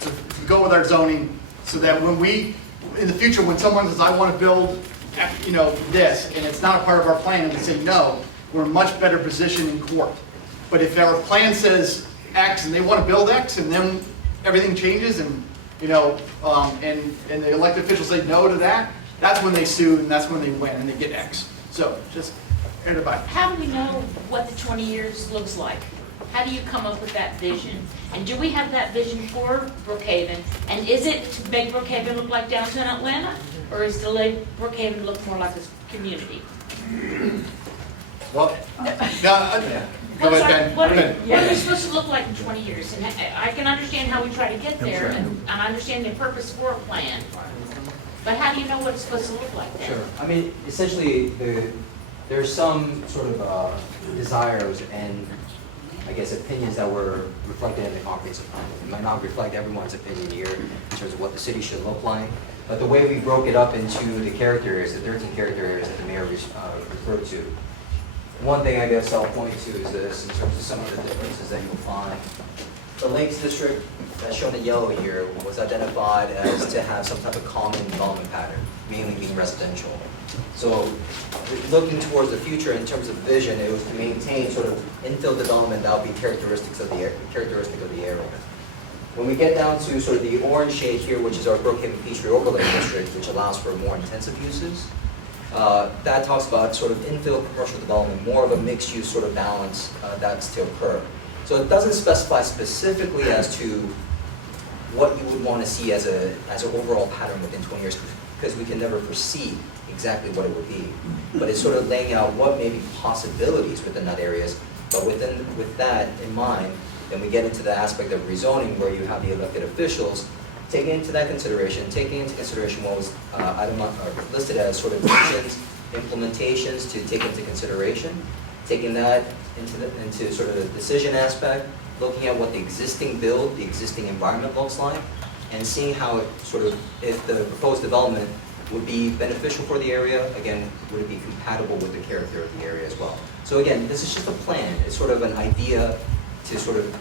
to go with our zoning, so that when we, in the future, when someone says, I want to build, you know, this, and it's not a part of our plan, and we say no, we're in much better position in court. But if our plan says X, and they want to build X, and then everything changes, and, you know, and the elected officials say no to that, that's when they sue, and that's when they win, and they get X. So, just, everybody. How do we know what the 20 years looks like? How do you come up with that vision? And do we have that vision for Brookhaven? And is it to make Brookhaven look like downtown Atlanta? Or is to make Brookhaven look more like a community? Well, go ahead, Ben. What Go are ahead. we supposed to look like in 20 years? And I can understand how we try to get there, and I understand the purpose for a plan. But how do you know what it's supposed to look like then? Sure. I mean, essentially, there's some sort of desires and, I guess, opinions that were reflected in the comprehensive plan. It might not reflect everyone's opinion here in terms of what the city should look like, but the way we broke it up into the character areas, the 13 character areas that the mayor referred to. One thing I guess I'll point to is this, in terms of some of the differences that you'll find. The Lakes District, that's shown in yellow here, was identified as to have some type of common development pattern, mainly being residential. So looking towards the future in terms of vision, it was to maintain sort of infill development that would be characteristic of the area. When we get down to sort of the orange shade here, which is our Brookhaven Peachtree Overlay District, which allows for more intensive uses, that talks about sort of infill commercial development, more of a mixed-use sort of balance that's to occur. So it doesn't specify specifically as to what you would want to see as an overall pattern within 20 years, because we can never foresee exactly what it would be. But it's sort of laying out what may be possibilities within that areas. But with that in mind, then we get into the aspect of rezoning, where you have the elected officials taking into consideration what was listed as sort of visions, implementations to take into consideration, taking that into sort of the decision aspect, looking at what the existing build, the existing environment looks like, and seeing how it sort of, if the proposed development would be beneficial for the area, again, would it be compatible with the character of the area as well. So again, this is just a plan. It's sort of an idea to sort of,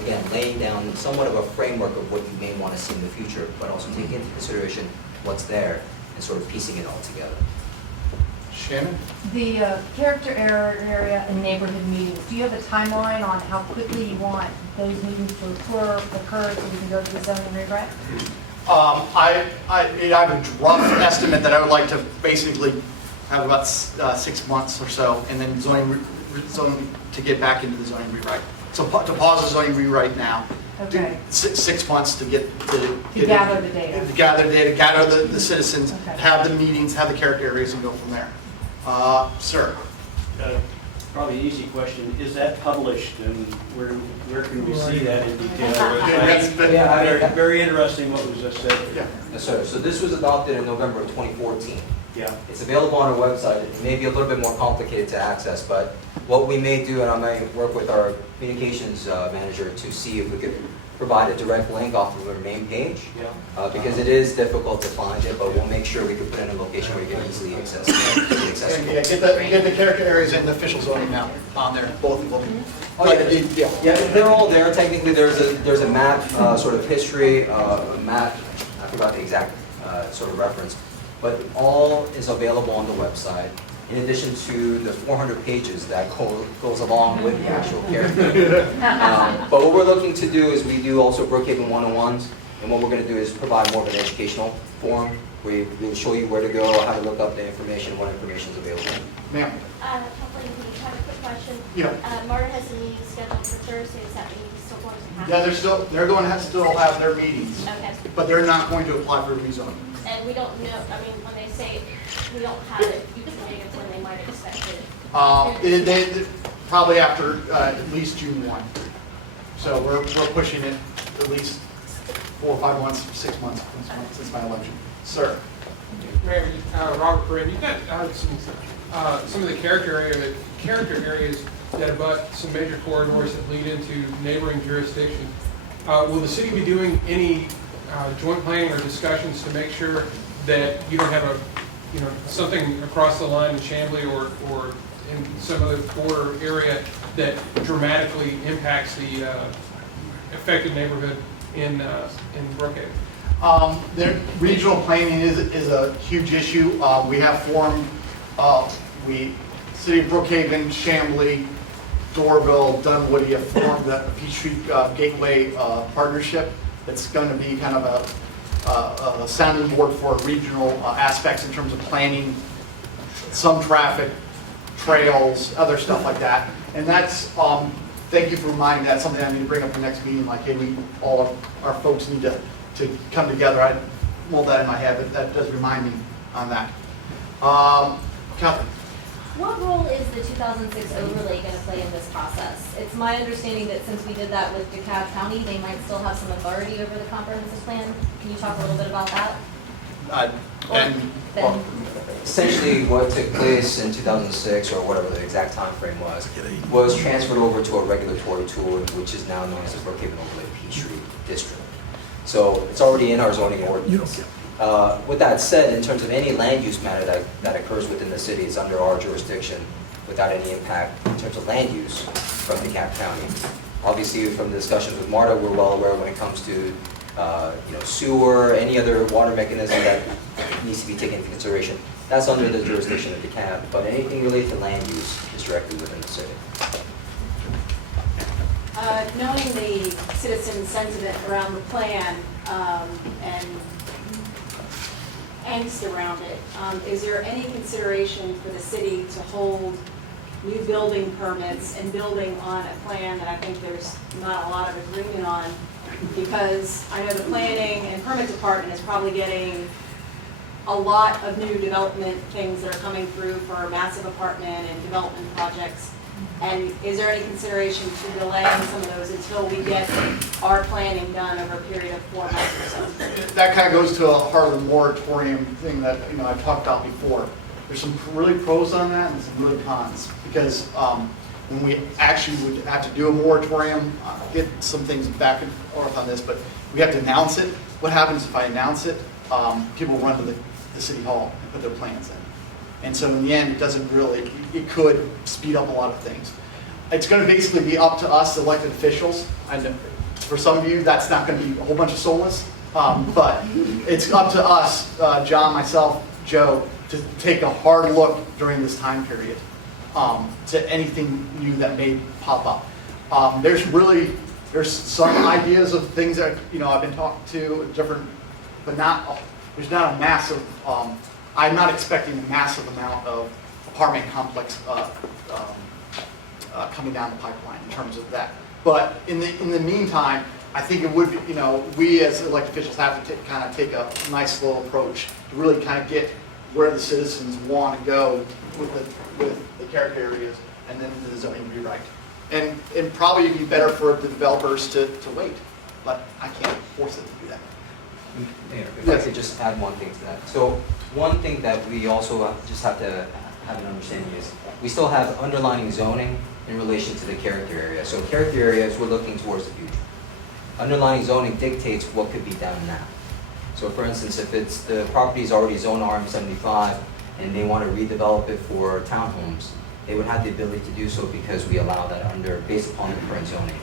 again, laying down somewhat of a framework of what you may want to see in the future, but also taking into consideration what's there and sort of piecing it all together. Shannon? The character area and neighborhood meetings, do you have a timeline on how quickly you want those meetings to occur so we can go to the zoning rewrite? I have a rough estimate that I would like to basically have about 6 months or so, and then zoning to get back into the zoning rewrite. So to pause the zoning rewrite now. Okay. 6 months to get gather the data. To gather the data, gather the citizens, Okay. have the meetings, have the character areas, and go from there. Sir? Probably an easy question. Is that published, and where can we see that in detail? Very interesting what was just said. Yeah. Yes, sir. So this was adopted in November of 2014. Yeah. It's available on our website. It may be a little bit more complicated to access, but what we may do, and I may work with our communications manager to see if we could provide a direct link off of our main page, because it is difficult to find it, but we'll make sure we can put it in a location where you can easily access it. Yeah, get the character areas and the official zoning now on there, both of them. Oh, yeah, they're all there. Technically, there's a map, sort of history, a map. I forgot the exact sort of reference, but all is available on the website. In addition to the 400 pages that goes along with the actual character. But what we're looking to do is we do also Brookhaven 101s, and what we're going to do is provide more of an educational forum where we'll show you where to go, how to look up the information, what information is available. Ma'am? Kathleen, I have a quick question. Yeah. Marta has a meeting scheduled for Thursday. Is that meeting still going to happen? Yeah, they're going to still have their meetings, Okay. but they're not going to apply for rezoning. And we don't know, I mean, when they say we don't have it, you can make it when they might expect it. They probably after at least June 1. So we're pushing it at least 4 or 5 months, 6 months since my election. Sir? Mayor, Robert Perrin, you've got some of the character areas that abut some major corridors that lead into neighboring jurisdictions. Will the city be doing any joint planning or discussions to make sure that you don't have something across the line in Chamblee or in some other border area that dramatically impacts the affected neighborhood in Brookhaven? Their regional planning is a huge issue. We have formed, City of Brookhaven, Chamblee, Dorville, Dunwoody have formed the Peachtree Gateway Partnership. It's going to be kind of a sounding board for regional aspects in terms of planning, some traffic, trails, other stuff like that. And that's, thank you for reminding me, that's something I need to bring up at the next meeting, like, hey, all our folks need to come together. I mulled that in my head, but that does remind me on that. Catherine? What role is the 2006 overlay going to play in this process? It's my understanding that since we did that with DeKalb County, they might still have some authority over the comprehensive plan. Can you talk a little bit about that? Essentially, what took place in 2006, or whatever the exact time frame was transferred over to a regulatory tool, which is now known as the Brookhaven Overlay Peachtree District. So it's already in our zoning ordinance. With that said, in terms of any land use matter that occurs within the city, it's under our jurisdiction without any impact in terms of land use from DeKalb County. Obviously, from the discussions with Marta, we're well aware when it comes to sewer, any other water mechanism that needs to be taken into consideration. That's under the jurisdiction of DeKalb, but anything related to land use is directly within the city. Knowing the citizen sentiment around the plan and angst around it, is there any consideration for the city to hold new building permits and building on a plan that I think there's not a lot of agreement on? Because I know the planning and permit department is probably getting a lot of new development things that are coming through for massive apartment and development projects. And is there any consideration to delaying some of those until we get our planning done over a period of 4 months or so? That kind of goes to a heart of the moratorium thing that I've talked about before. There's some really pros on that and some really cons, because when we actually would have to do a moratorium, get some things back and forth on this, but we have to announce it. What happens if I announce it? People run to the city hall and put their plans in. And so in the end, it could speed up a lot of things. It's going to basically be up to us, elected officials. And for some of you, that's not going to be a whole bunch of solace. But it's up to us, John, myself, Joe, to take a hard look during this time period to anything new that may pop up. There's some ideas of things that, I've been talking to different, but there's not a massive, I'm not expecting a massive amount of apartment complex coming down the pipeline in terms of that. But in the meantime, I think it would be, we as elected officials have to kind of take a nice slow approach to really kind of get where the citizens want to go with the character areas and then the zoning rewrite. And probably it'd be better for the developers to wait, but I can't force them to do that. Mayor, if I could just add one thing to that. So one thing that we also just have to have an understanding is we still have underlying zoning in relation to the character area. So character areas, we're looking towards the future. Underlying zoning dictates what could be done now. So for instance, if it's the property is already zone RM75 and they want to redevelop it for townhomes, they would have the ability to do so because we allow that based upon the current zoning.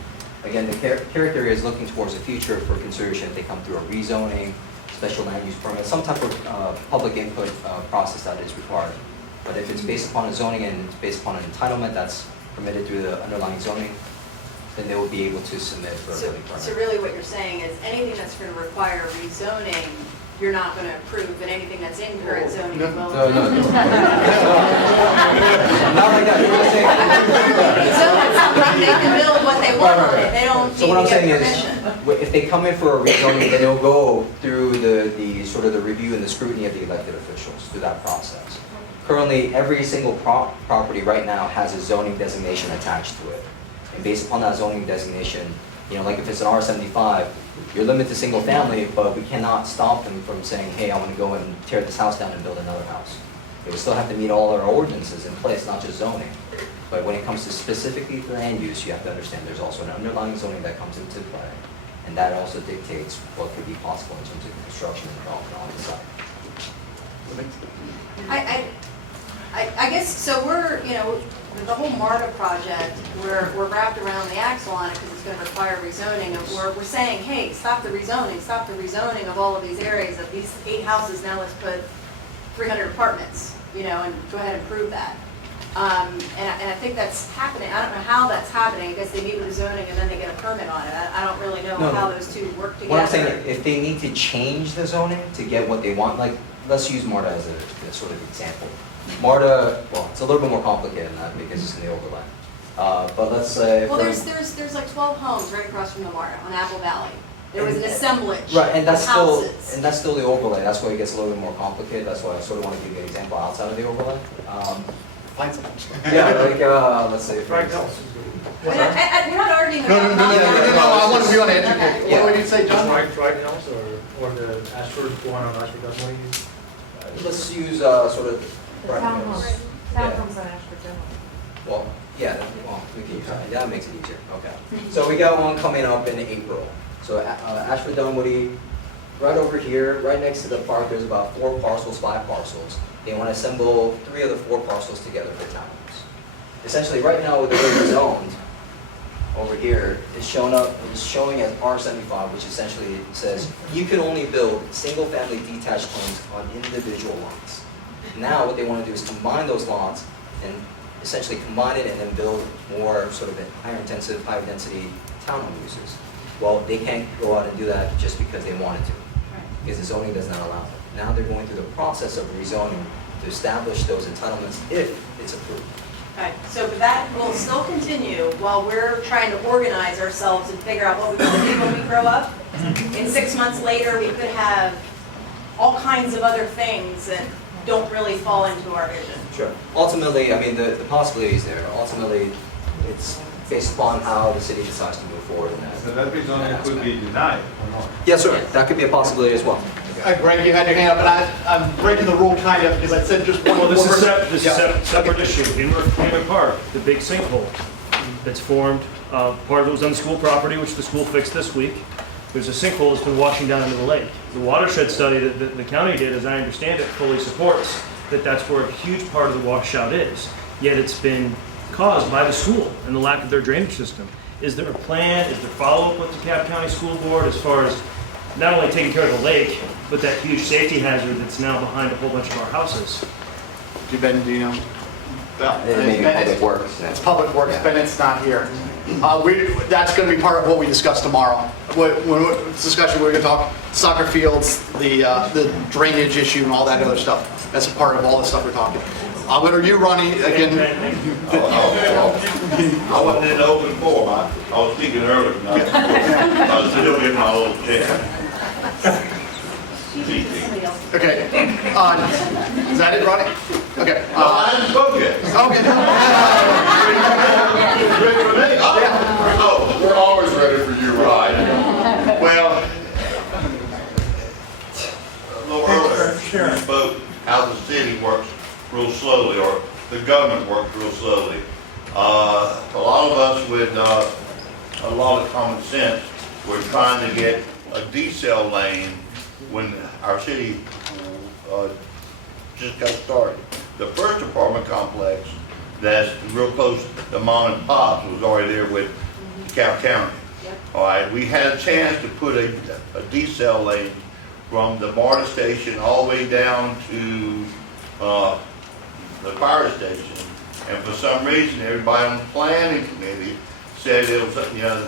Again, the character area is looking towards the future for consideration if they come through a rezoning, special land use permit, some type of public input process that is required. But if it's based upon a zoning and it's based upon an entitlement that's permitted through the underlying zoning, then they will be able to submit for a building permit. So really what you're saying is anything that's going to require rezoning, you're not going to approve, but anything that's in current zoning will. No. Not like that. They can build what they want on it, they don't So what I'm need to saying get is, permission. if they come in for a rezoning, then they'll go through the sort of the review and the scrutiny of the elected officials through that process. Currently, every single property right now has a zoning designation attached to it. And based upon that zoning designation, like if it's an R75, you're limited to single family, but we cannot stop them from saying, hey, I want to go and tear this house down and build another house. They would still have to meet all our ordinances in place, not just zoning. But when it comes to specifically land use, you have to understand there's also an underlying zoning that comes into play. And that also dictates what could be possible in terms of construction and development on the site. I guess, so we're, the whole MARTA project, we're wrapped around the axle on it because it's going to require rezoning. And we're saying, hey, stop the rezoning of all of these areas, of these 8 houses, now let's put 300 apartments, and go ahead and prove that. And I think that's happening. I don't know how that's happening. I guess they meet with the zoning and then they get a permit on it. I don't really know how those two work together. What I'm saying, if they need to change the zoning to get what they want, like, let's use MARTA as a sort of example. MARTA, well, it's a little bit more complicated than that because it's in the overlay. But let's say... Well, there's like 12 homes right across from the MARTA on Apple Valley. There was an assemblage right, and that's of houses. And that's still the overlay. That's why it gets a little bit more complicated. That's why I sort of want to give you an example outside of the overlay. Find something. Yeah, like, let's say... Frank House. We're not arguing No, about I want to be on it. Okay. What would you say, John? Frank House or the Ashford one on Ashford, that's what you use? Let's use sort of... Townhomes. Yeah. Townhomes on Ashford General. Well, yeah, well, we can use that. That makes it easier. Okay. So we got one coming up in April. So Ashford Dunwoody, right over here, right next to the park, there's about 4 parcels, 5 parcels. They want to assemble 3 of the 4 parcels together for townhomes. Essentially, right now with the way it's zoned, over here, is showing as R75, which essentially says you can only build single-family detached homes on individual lots. Now what they want to do is combine those lots and essentially combine it and then build more sort of higher intensive, higher density townhome uses. Well, they can't go out and do that just because they wanted to, because the zoning does not allow it. Now they're going through the process of rezoning to establish those entitlements if it's approved. Okay, so that will still continue while we're trying to organize ourselves and figure out what we want to do when we grow up. And 6 months later, we could have all kinds of other things that don't really fall into our vision. Sure. Ultimately, I mean, the possibility is there. Ultimately, it's based upon how the city decides to move forward in that. So that rezoning could be denied or not? Yes, sir. That could be a possibility as well. Greg, you had your hand up, and I'm breaking the rule kind of because I said just one. Well, this is Yeah. a separate issue. In Brookhaven Park, the big sinkhole that's formed, part of it was on the school property, which the school fixed this week. There's a sinkhole that's been washing down into the lake. The watershed study that the county did, as I understand it, fully supports that that's where a huge part of the washout is. Yet it's been caused by the school and the lack of their drainage system. Is there a plan? Is there follow-up with the DeKalb County School Board as far as not only taking care of the lake, but that huge safety hazard that's now behind a whole bunch of our houses. Ben, do you know? Maybe Public Works. It's Public Works, Bennett's not here. That's gonna be part of what we discuss tomorrow. This discussion, we're gonna talk soccer fields, the drainage issue and all that other stuff. That's a part of all the stuff we're talking. What are you running again? I wasn't in the open forum, I was speaking earlier, I was still getting my little chair. Okay, is that it, Ronnie? Okay. No, I haven't spoken yet. Okay. Ready for me? Oh, We're always ready for you, Ryan. right. Well, a little earlier, you spoke how the city works real slowly, or the government works real slowly. A lot of us with a lot of common sense, we're trying to get a decel lane when our city just got started. The first apartment complex that's real close to Mom and Pop's was already there with DeKalb County. All right, we had a chance to put a decel lane from the MARTA station all the way down to the fire station. And for some reason, everybody on the planning committee said it was, you know,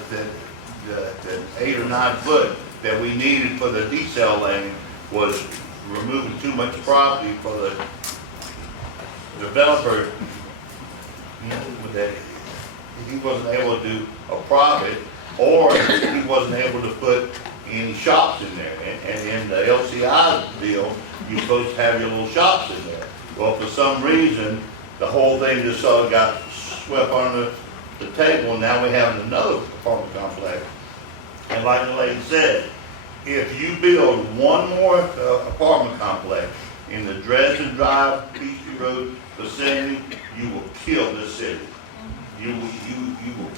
that 8 or 9 foot that we needed for the decel lane was removing too much property for the developer. You know, that he wasn't able to do a profit, or he wasn't able to put any shops in there. And in the LCI deal, you're supposed to have your little shops in there. Well, for some reason, the whole thing just sort of got swept under the table, and now we have another apartment complex. And like the lady said, if you build one more apartment complex in the Dresden Drive, Peachtree Road vicinity, you will kill this city. You will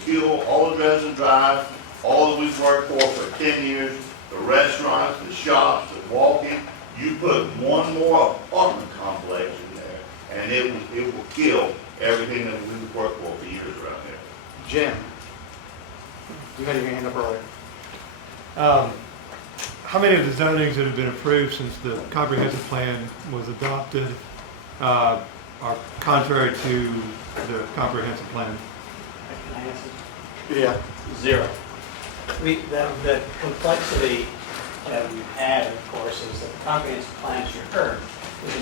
kill all of Dresden Drive, all that we've worked for 10 years, the restaurants, the shops, the walking. You put one more apartment complex in there, and it will kill everything that we've worked for years around here. Jim, you had your hand up earlier. How many of the zonings that have been approved since the comprehensive plan was adopted are contrary to the comprehensive plan? Can I answer? Yeah. 0. The complexity that we've had, of course, is that the comprehensive plan, as you heard, is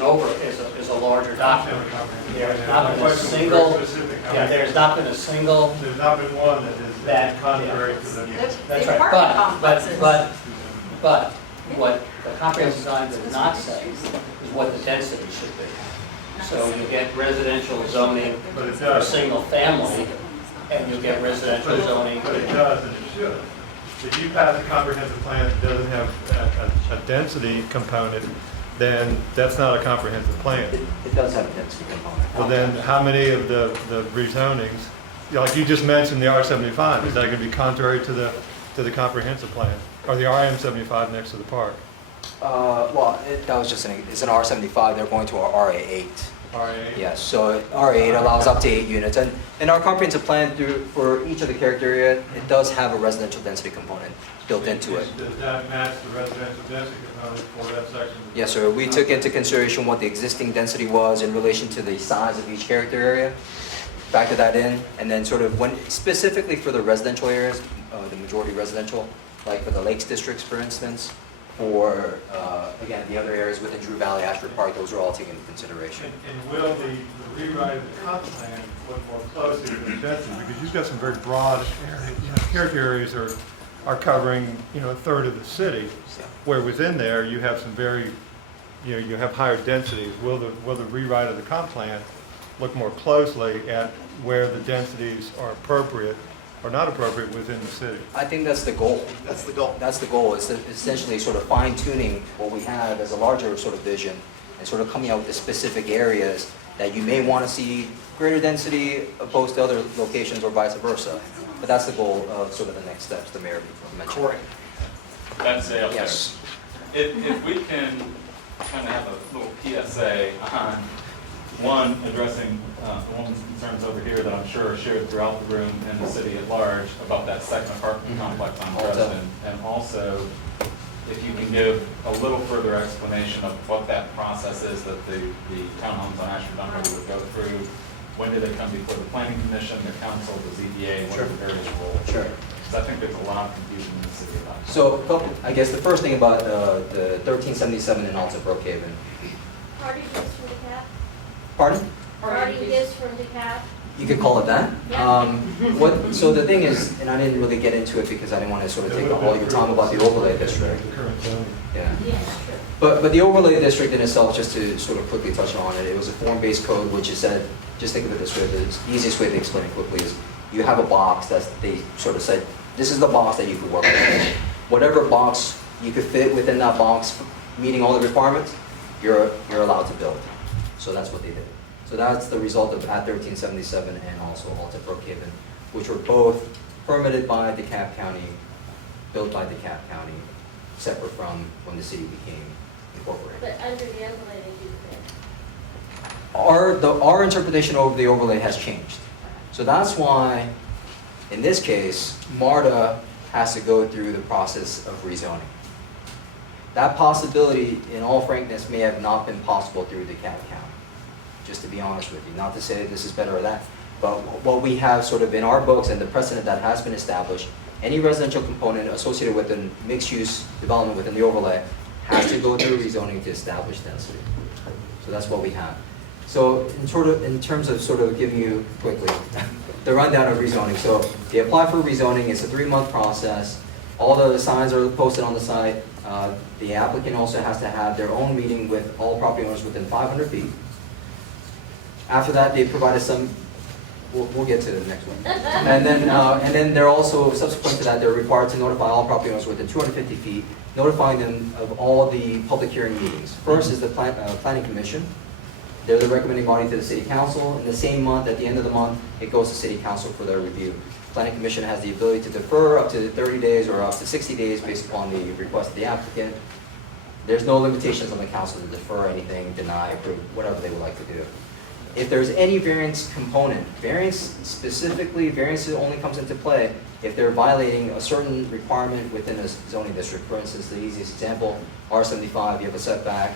a larger document. There's not been a single, there's not been a single. There's not been one that is contrary to the. That's right. But what the comprehensive plan does not say is what the density should be. So you get residential zoning for single family, and you get residential zoning. But it does, and it should. If you pass a comprehensive plan that doesn't have a density component, then that's not a comprehensive plan. It does have a density component. Well, then how many of the rezonings, like you just mentioned the R75, is that going to be contrary to the comprehensive plan? Or the RM75 next to the park? Well, that was just it's an R75, they're going to our RA8. RA8? Yes, so RA8 allows up to 8 units. And in our comprehensive plan, for each of the character area, it does have a residential density component built into it. Does that match the residential density component for that section? Yes, sir. We took into consideration what the existing density was in relation to the size of each character area, factored that in, and then sort of specifically for the residential areas, the majority residential, like for the Lakes districts, for instance, or again, the other areas within Drew Valley, Ashford Park, those are all taken into consideration. And will the rewrite of the comp plan look more closely to the density? Because you've got some very broad areas, character areas are covering, a third of the city, where within there you have some very, you have higher densities. Will the rewrite of the comp plan look more closely at where the densities are appropriate or not appropriate within the city? I think that's the goal. That's the goal. That's the goal, is essentially sort of fine-tuning what we have as a larger sort of vision and sort of coming out with the specific areas that you may want to see greater density opposed to other locations or vice versa. But that's the goal of sort of the next steps the mayor mentioned. Correct. That's it. Yes. If we can kind of have a little PSA on one, addressing the woman's concerns over here that I'm sure are shared throughout the room and the city at large about that second apartment complex on Dresden, and also if you can give a little further explanation of what that process is that the townhomes on Ashford Dunwoody would go through. When do they come before the planning commission, the council, the ZBA, what are the various roles? Sure. Because I think there's a lot of confusion in the city about that. So, I guess the first thing about the 1377 and also Brookhaven. Party gifts from DeKalb? Pardon? Party gifts from DeKalb? You could call it that. Yeah. So the thing is, and I didn't really get into it because I didn't want to sort of take all your time about the overlay district. Yeah. Yeah, sure. But the overlay district in itself, just to sort of quickly touch on it, it was a form-based code which is said, just think of it this way, the easiest way to explain it quickly is you have a box that they sort of said, this is the box that you could work with. Whatever box you could fit within that box, meeting all the requirements, you're allowed to build. So that's what they did. So that's the result of Act 1377 and also Alta Brookhaven, which were both permitted by DeKalb County, built by DeKalb County, separate from when the city became incorporated. But under the overlay, they do fit. Our interpretation of the overlay has changed. So that's why, in this case, MARTA has to go through the process of rezoning. That possibility, in all frankness, may have not been possible through DeKalb County, just to be honest with you. Not to say this is better or that, but what we have sort of in our books and the precedent that has been established, any residential component associated with a mixed-use development within the overlay has to go through rezoning to establish density. So that's what we have. So in terms of sort of giving you quickly the rundown of rezoning. So they apply for rezoning, it's a 3-month process. All the signs are posted on the site. The applicant also has to have their own meeting with all property owners within 500 feet. After that, they provided some, we'll get to the next one. And then they're also, subsequent to that, they're required to notify all property owners within 250 feet, notifying them of all the public hearing meetings. First is the planning commission. They're the recommending body to the city council. In the same month, at the end of the month, it goes to city council for their review. Planning commission has the ability to defer up to 30 days or up to 60 days based upon the request of the applicant. There's no limitations on the council to defer anything, deny, approve, whatever they would like to do. If there's any variance component, variance only comes into play if they're violating a certain requirement within a zoning district. For instance, the easiest example, R75, you have a setback,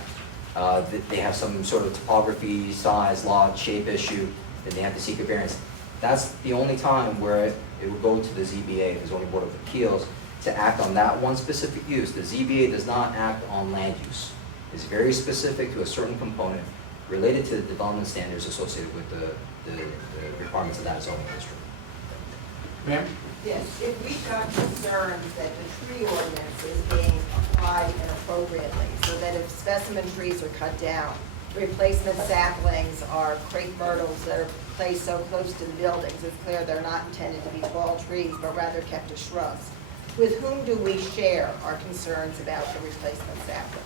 they have some sort of topography, size, lot, shape issue, then they have to seek a variance. That's the only time where it will go to the ZBA, the Zoning Board of Appeals, to act on that one specific use. The ZBA does not act on land use. It's very specific to a certain component related to the development standards associated with the requirements of that zoning district. Ma'am? Yes, if we've got concerns that the tree ordinance is being applied inappropriately, so that if specimen trees are cut down, replacement saplings are crepe myrtles that are placed so close to the buildings, it's clear they're not intended to be tall trees, but rather kept as shrubs. With whom do we share our concerns about the replacement saplings?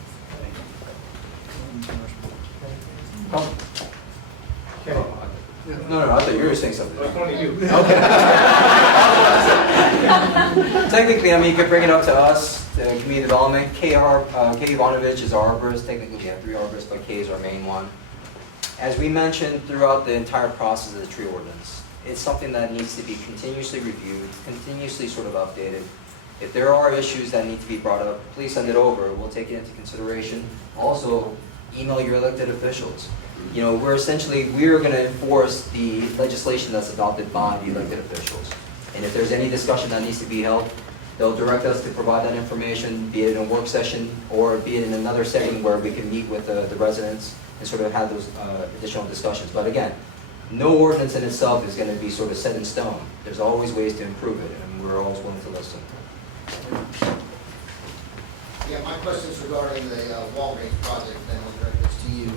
No, I thought you were saying something. Okay. Technically, I mean, you could bring it up to us, to community development. Kay Ivanovich is our arborist. Technically, we have 3 arborists, but Kay is our main one. As we mentioned throughout the entire process of the tree ordinance, it's something that needs to be continuously reviewed, continuously sort of updated. If there are issues that need to be brought up, please send it over. We'll take it into consideration. Also, email your elected officials. You know, we're going to enforce the legislation that's adopted by the elected officials. And if there's any discussion that needs to be held, they'll direct us to provide that information, be it in a work session or be it in another setting where we can meet with the residents and sort of have those additional discussions. But again, no ordinance in itself is going to be sort of set in stone. There's always ways to improve it, and we're always willing to listen. Yeah, my question is regarding the Walgreens project, and I'll direct this to you.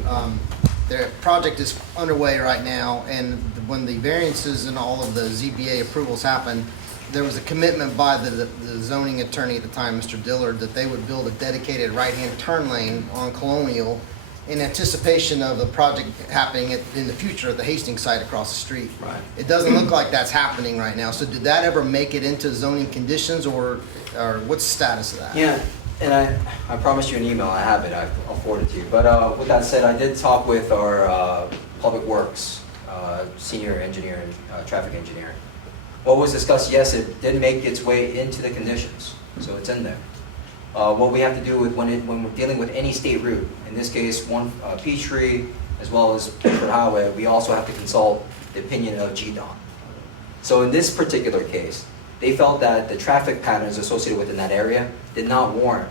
Their project is underway right now, and when the variances and all of the ZBA approvals happened, there was a commitment by the zoning attorney at the time, Mr. Dillard, that they would build a dedicated right-hand turn lane on Colonial in anticipation of the project happening in the future at the Hastings site across the street. Right. It doesn't look like that's happening right now. So did that ever make it into zoning conditions, or what's the status of that? Yeah, and I promised you an email. I have it. I'll forward it to you. But with that said, I did talk with our Public Works senior engineer, traffic engineer. What was discussed, yes, it did make its way into the conditions, so it's in there. what we have to do with when we're dealing with any state route, in this case, Peachtree, as well as Bedford Highway, we also have to consult the opinion of GDOT. So in this particular case, they felt that the traffic patterns associated within that area did not warrant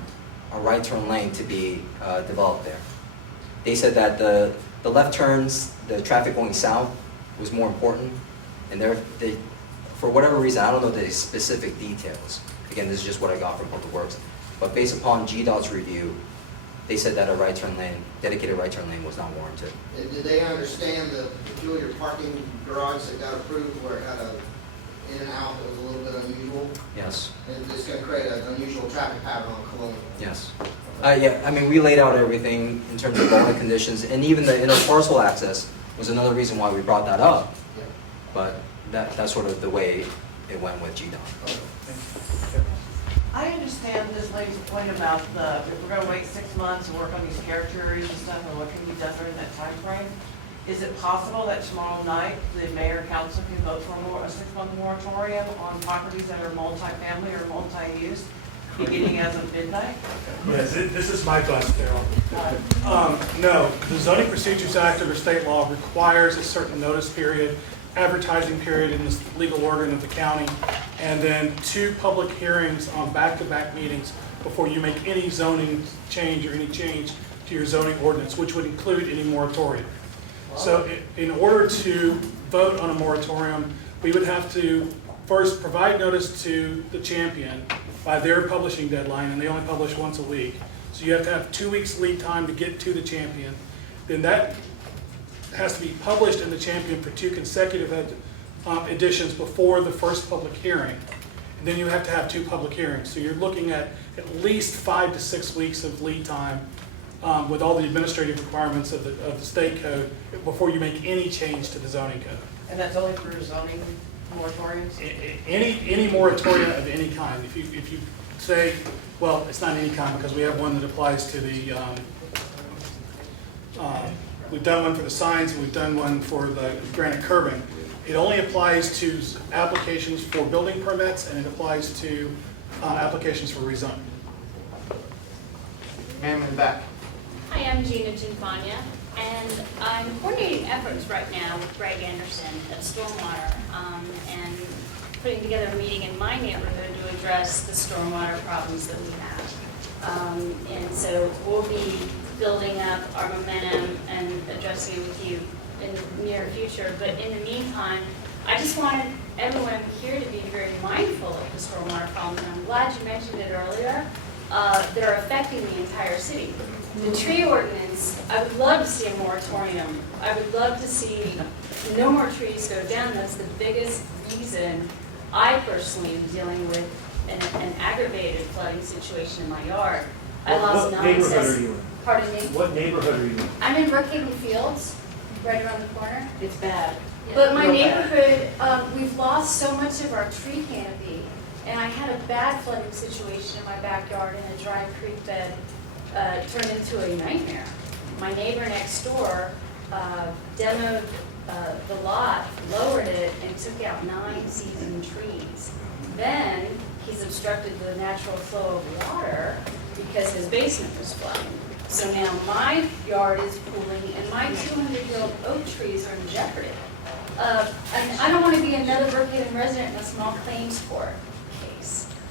a right turn lane to be developed there. They said that the left turns, the traffic going south, was more important, and they, for whatever reason, I don't know the specific details. Again, this is just what I got from Public Works. But based upon GDOT's review, they said that a right turn lane, dedicated right turn lane was not warranted. Did they understand the peculiar parking garage that got approved where it had a in and out that was a little bit unusual? Yes. And it's going to create an unusual traffic pattern on Colonial? Yes. Yeah, I mean, we laid out everything in terms of all the conditions, and even the interparcel access was another reason why we brought that up. Yeah. But that's sort of the way it went with GDOT. I understand this lady's point about if we're gonna wait 6 months and work on these character areas and stuff, and what can be done during that time frame. Is it possible that tomorrow night, the mayor and council can vote for a 6-month moratorium on properties that are multi-family or multi-use, beginning as of midnight? Yes, this is my bus, Carol. No, the Zoning Procedures Act under state law requires a certain notice period, advertising period in the legal organ of the county, and then 2 public hearings on back-to-back meetings before you make any zoning change or any change to your zoning ordinance, which would include any moratorium. So in order to vote on a moratorium, we would have to first provide notice to the Champion by their publishing deadline, and they only publish once a week. So you have to have 2 weeks lead time to get to the Champion. Then that has to be published in the Champion for 2 consecutive editions before the first public hearing. And then you have to have 2 public hearings. So you're looking at least 5 to 6 weeks of lead time with all the administrative requirements of the state code before you make any change to the zoning code. And that's only for zoning moratoriums? Any moratorium of any kind. If you say, well, it's not any kind because we have one that applies to the, we've done one for the signs and we've done one for the granite curbing. It only applies to applications for building permits and it applies to applications for rezoning. Ma'am in the back. Hi, I'm Gina Ginfania, and I'm coordinating efforts right now with Greg Anderson at Stormwater, and putting together a meeting in my neighborhood to address the stormwater problems that we have. And so we'll be building up our momentum and addressing it with you in the near future. But in the meantime, I just wanted everyone here to be very mindful of the stormwater problem, and I'm glad you mentioned it earlier. That are affecting the entire city. The tree ordinance, I would love to see a moratorium. I would love to see no more trees go down. That's the biggest reason I personally am dealing with an aggravated flooding situation in my yard. I lost 9 neighborhood are you in? Pardon me? What neighborhood are you in? I'm in Brookhaven Fields, right around the corner. It's bad. But my Real bad. neighborhood, we've lost so much of our tree canopy. And I had a bad flooding situation in my backyard, and a dry creek bed turned into a nightmare. My neighbor next door demoed the lot, lowered it, and took out 9 seasoned trees. Then he's obstructed the natural flow of water because his basement was flooding. So now my yard is pooling, and my 200-year-old oak trees are in jeopardy. And I don't want to be another Brookhaven resident in a small claims court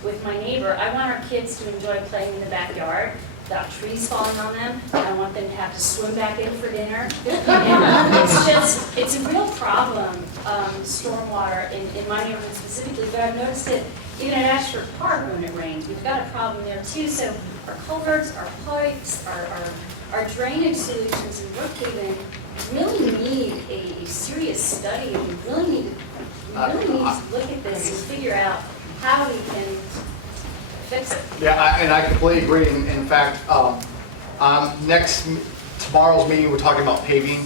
with my neighbor. I want our kids to enjoy playing in the backyard without trees falling on them. I want them to have to swim back in for dinner. And it's a real problem, stormwater in my neighborhood specifically, but I've noticed it even at Ashford Park when it rains. We've got a problem there too. So our culverts, our pipes, our drainage solutions in Brookhaven really need a serious study. We really need to look at this and figure out how we can fix it. Yeah, and I completely agree. In fact, tomorrow's meeting, we're talking about paving.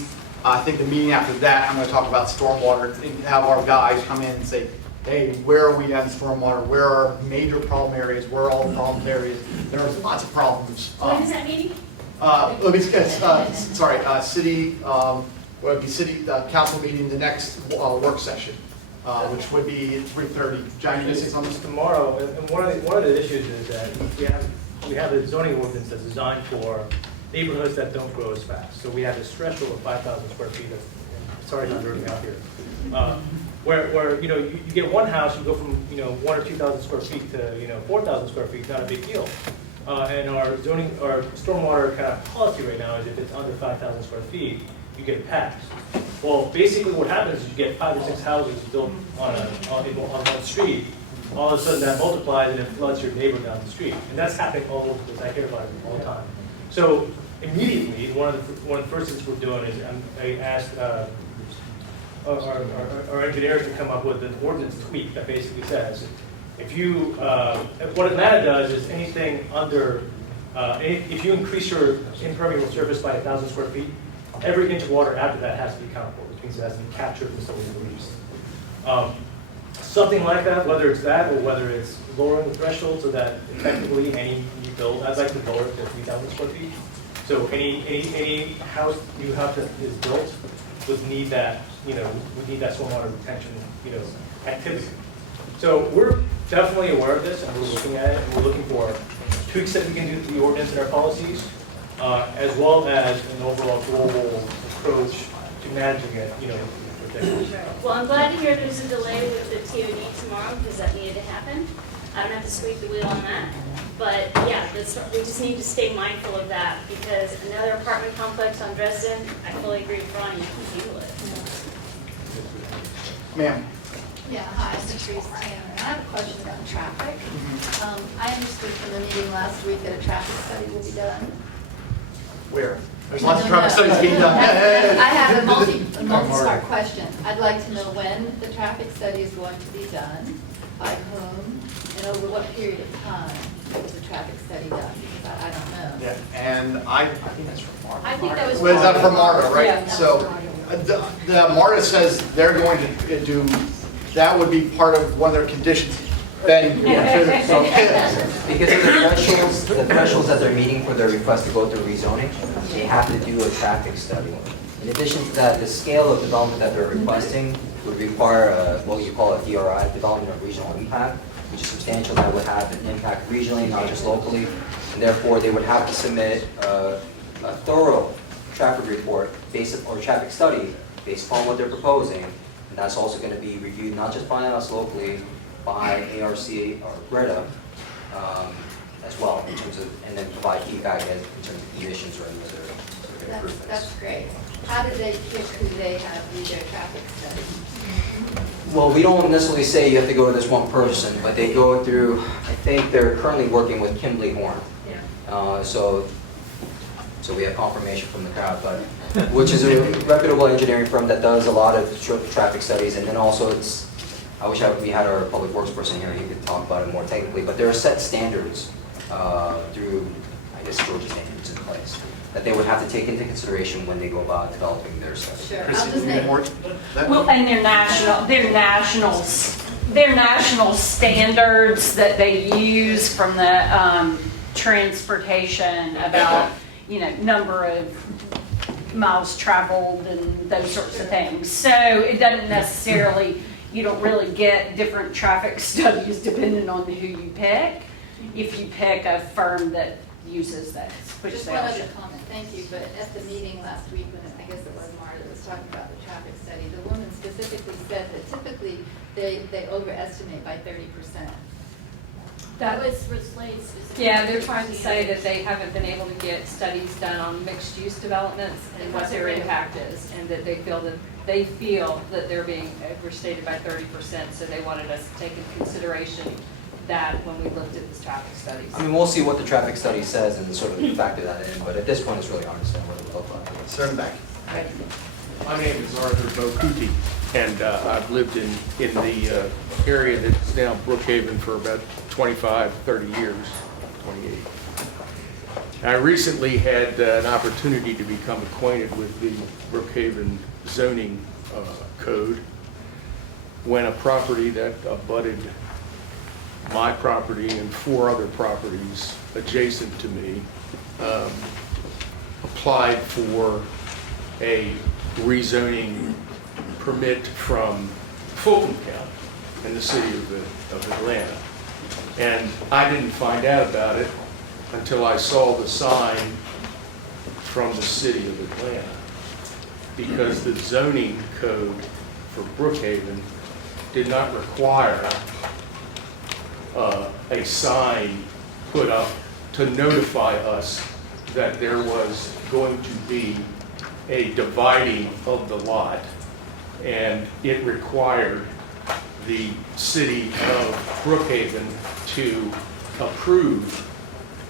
I think the meeting after that, I'm going to talk about stormwater and have our guys come in and say, hey, where are we on stormwater? Where are major problem areas? Where are all the problem areas? There's lots of problems. When is that meeting? City council meeting, the next work session. Which would be 3:30. John, you gonna say something? Tomorrow, and one of the issues is that if we have we have a zoning ordinance that's designed for neighborhoods that don't grow as fast. So we have this threshold of 5,000 square feet of, sorry if I'm nerding out here. Where you know, you get one house, you go from, you know, 1,000 or 2,000 square feet to, you know, 4,000 square feet, not a big deal. And our zoning, our stormwater kind of policy right now is if it's under 5,000 square feet, you get passed. Well, basically what happens is you get 5 or 6 houses built on one street. All of a sudden that multiplies and it floods your neighbor down the street. And that's happening all over the place. I hear about it all the time. So immediately, one of the first things we're doing is I asked our engineers to come up with an ordinance tweak that basically says, if you, what Atlanta does is anything under, if you increase your impermeable surface by 1,000 square feet, every inch of water after that has to be accounted for, which means it has to be captured and still released. Something like that, whether it's that or whether it's lowering the threshold so that effectively any new build, I'd like to lower it to 3,000 square feet. So any house you have that is built would need that, you know, would need that stormwater retention, you know, activity. So we're definitely aware of this and we're looking at it and we're looking for tweaks that we can do to the ordinance and our policies, as well as an overall global approach to managing it, you know, for decades. Well, I'm glad to hear there's a delay with the TOD tomorrow because that needed to happen. I don't have to squeak the wheel on that. But yeah, we just need to stay mindful of that because another apartment complex on Dresden, I fully agree with Ronnie, you can handle it. Ma'am. Yeah, hi, I'm Patrice Tanner. I have a question about traffic. I understood from the meeting last week that a traffic study will be done. Where? There's lots of traffic studies being done. I have a multi-part question. I'd like to know when the traffic study is going to be done, by whom, and over what period of time is the traffic study done, because I don't know. Yeah, and I think that's from Marta. I think that was. Well, is that from Marta, right? Yeah, So, the Marta says they're going to do, that would be part of one of their conditions. Then, Because of the thresholds that they're meeting for their request to go through rezoning, they have to do a traffic study. In addition to that, the scale of development that they're requesting would require what you call a DRI, development of regional impact, which is substantial, that would have an impact regionally, not just locally, and therefore they would have to submit a thorough traffic report or traffic study based upon what they're proposing, and that's also going to be reviewed not just by us locally, by ARC or Greta as well, in terms of, and then provide feedback in terms of emissions or any other improvements. That's great. How do they pick who they have do their traffic study? Well, we don't necessarily say you have to go to this one person, but they go through, I think they're currently working with Kimberly Horn. So we have confirmation from the crowd, but which is a reputable engineering firm that does a lot of traffic studies, and then also it's, I wish we had our public works person here, he could talk about it more technically, but there are set standards through, I guess, Georgia standards in place that they would have to take into consideration when they go about developing their study. Sure, I'll just make. Well, and their national standards that they use from the transportation about, you know, number of miles traveled and those sorts of things. So it doesn't necessarily, you don't really get different traffic studies depending on who you pick, if you pick a firm that uses those. Just one other comment, thank you, but at the meeting last week, when I guess it was Marta that was talking about the traffic study, the woman specifically said that typically they overestimate by 30%. That was for Slade's. Yeah, they're trying to say that they haven't been able to get studies done on mixed-use developments and what their impact is, and that they feel that they're being overstated by 30%, so they wanted us to take into consideration that when we looked at the traffic studies. I mean, we'll see what the traffic study says and sort of factor that in, but at this point, it's really hard to understand what it will look like. Sir in the back. My name is Arthur Bokuti, and I've lived in the area that's now Brookhaven for about 25, 30 years, 28. I recently had an opportunity to become acquainted with the Brookhaven zoning code when a property that abutted my property and 4 other properties adjacent to me applied for a rezoning permit from Fulton County in the city of Atlanta. And I didn't find out about it until I saw the sign from the city of Atlanta, because the zoning code for Brookhaven did not require a sign put up to notify us that there was going to be a dividing of the lot, and it required the city of Brookhaven to approve